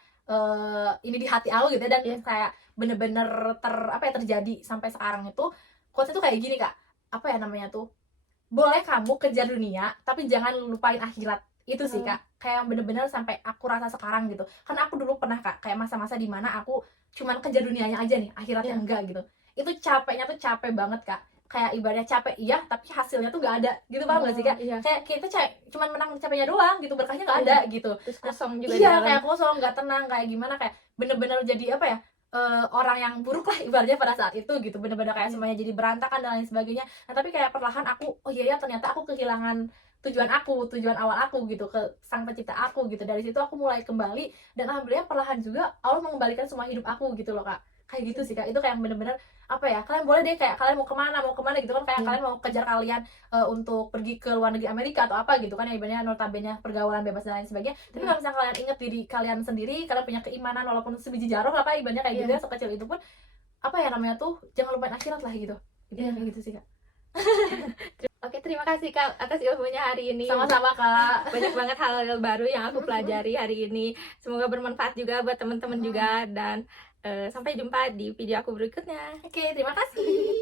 ini di hati aku gitu ya, dan Iya. kayak bener-bener terjadi sampai sekarang itu, quotes itu kayak gini Kak. Apa ya namanya tuh? Boleh kamu kejar dunia, tapi jangan lupain akhirat. Itu sih Kak, kayak yang bener-bener sampai aku rasa sekarang gitu. Karena aku dulu pernah Kak, kayak masa-masa dimana aku cuman kejar dunianya aja nih, akhiratnya Iya. enggak gitu. Itu capeknya tuh capek banget Kak. Kayak ibaratnya capek iya, tapi hasilnya tuh nggak ada gitu, paham gak sih Kak? Iya. Kayak kita cuman menang capeknya doang gitu, berkahnya nggak ada gitu. Terus kosong juga di Iya, dalam. kayak kosong, nggak tenang, kayak gimana, kayak bener-bener jadi apa ya, orang yang buruk lah ibaratnya pada saat itu gitu. Bener-bener kayak semuanya jadi berantakan dan lain sebagainya. Nah, tapi kayak perlahan aku, oh iya ya, ternyata aku kehilangan tujuan awal aku gitu, ke sang pencipta aku gitu. Dari situ aku mulai kembali, dan alhamdulillah perlahan juga Allah mengembalikan semua hidup aku gitu loh Kak. Kayak gitu sih Kak, itu kayak bener-bener apa ya, kalian boleh deh kayak kalian mau kemana gitu kan, kayak kalian mau kejar kalian untuk pergi ke luar negeri Amerika atau apa gitu kan, ya ibaratnya notabene pergaulan bebas dan lain sebagainya. Tapi kalau misalnya kalian ingat diri kalian sendiri, kalian punya keimanan walaupun sebiji jarum apa ibaratnya kayak gitu ya, sekecil itu pun apa ya namanya tuh, jangan lupain akhirat lah gitu. Kayak gitu sih Kak. Oke, terima kasih Kak atas ilmunya hari ini. Sama-sama Kak. Banyak banget hal-hal baru yang aku pelajari hari ini. Semoga bermanfaat juga buat teman-teman juga, dan sampai jumpa di video aku berikutnya. Oke, terima kasih.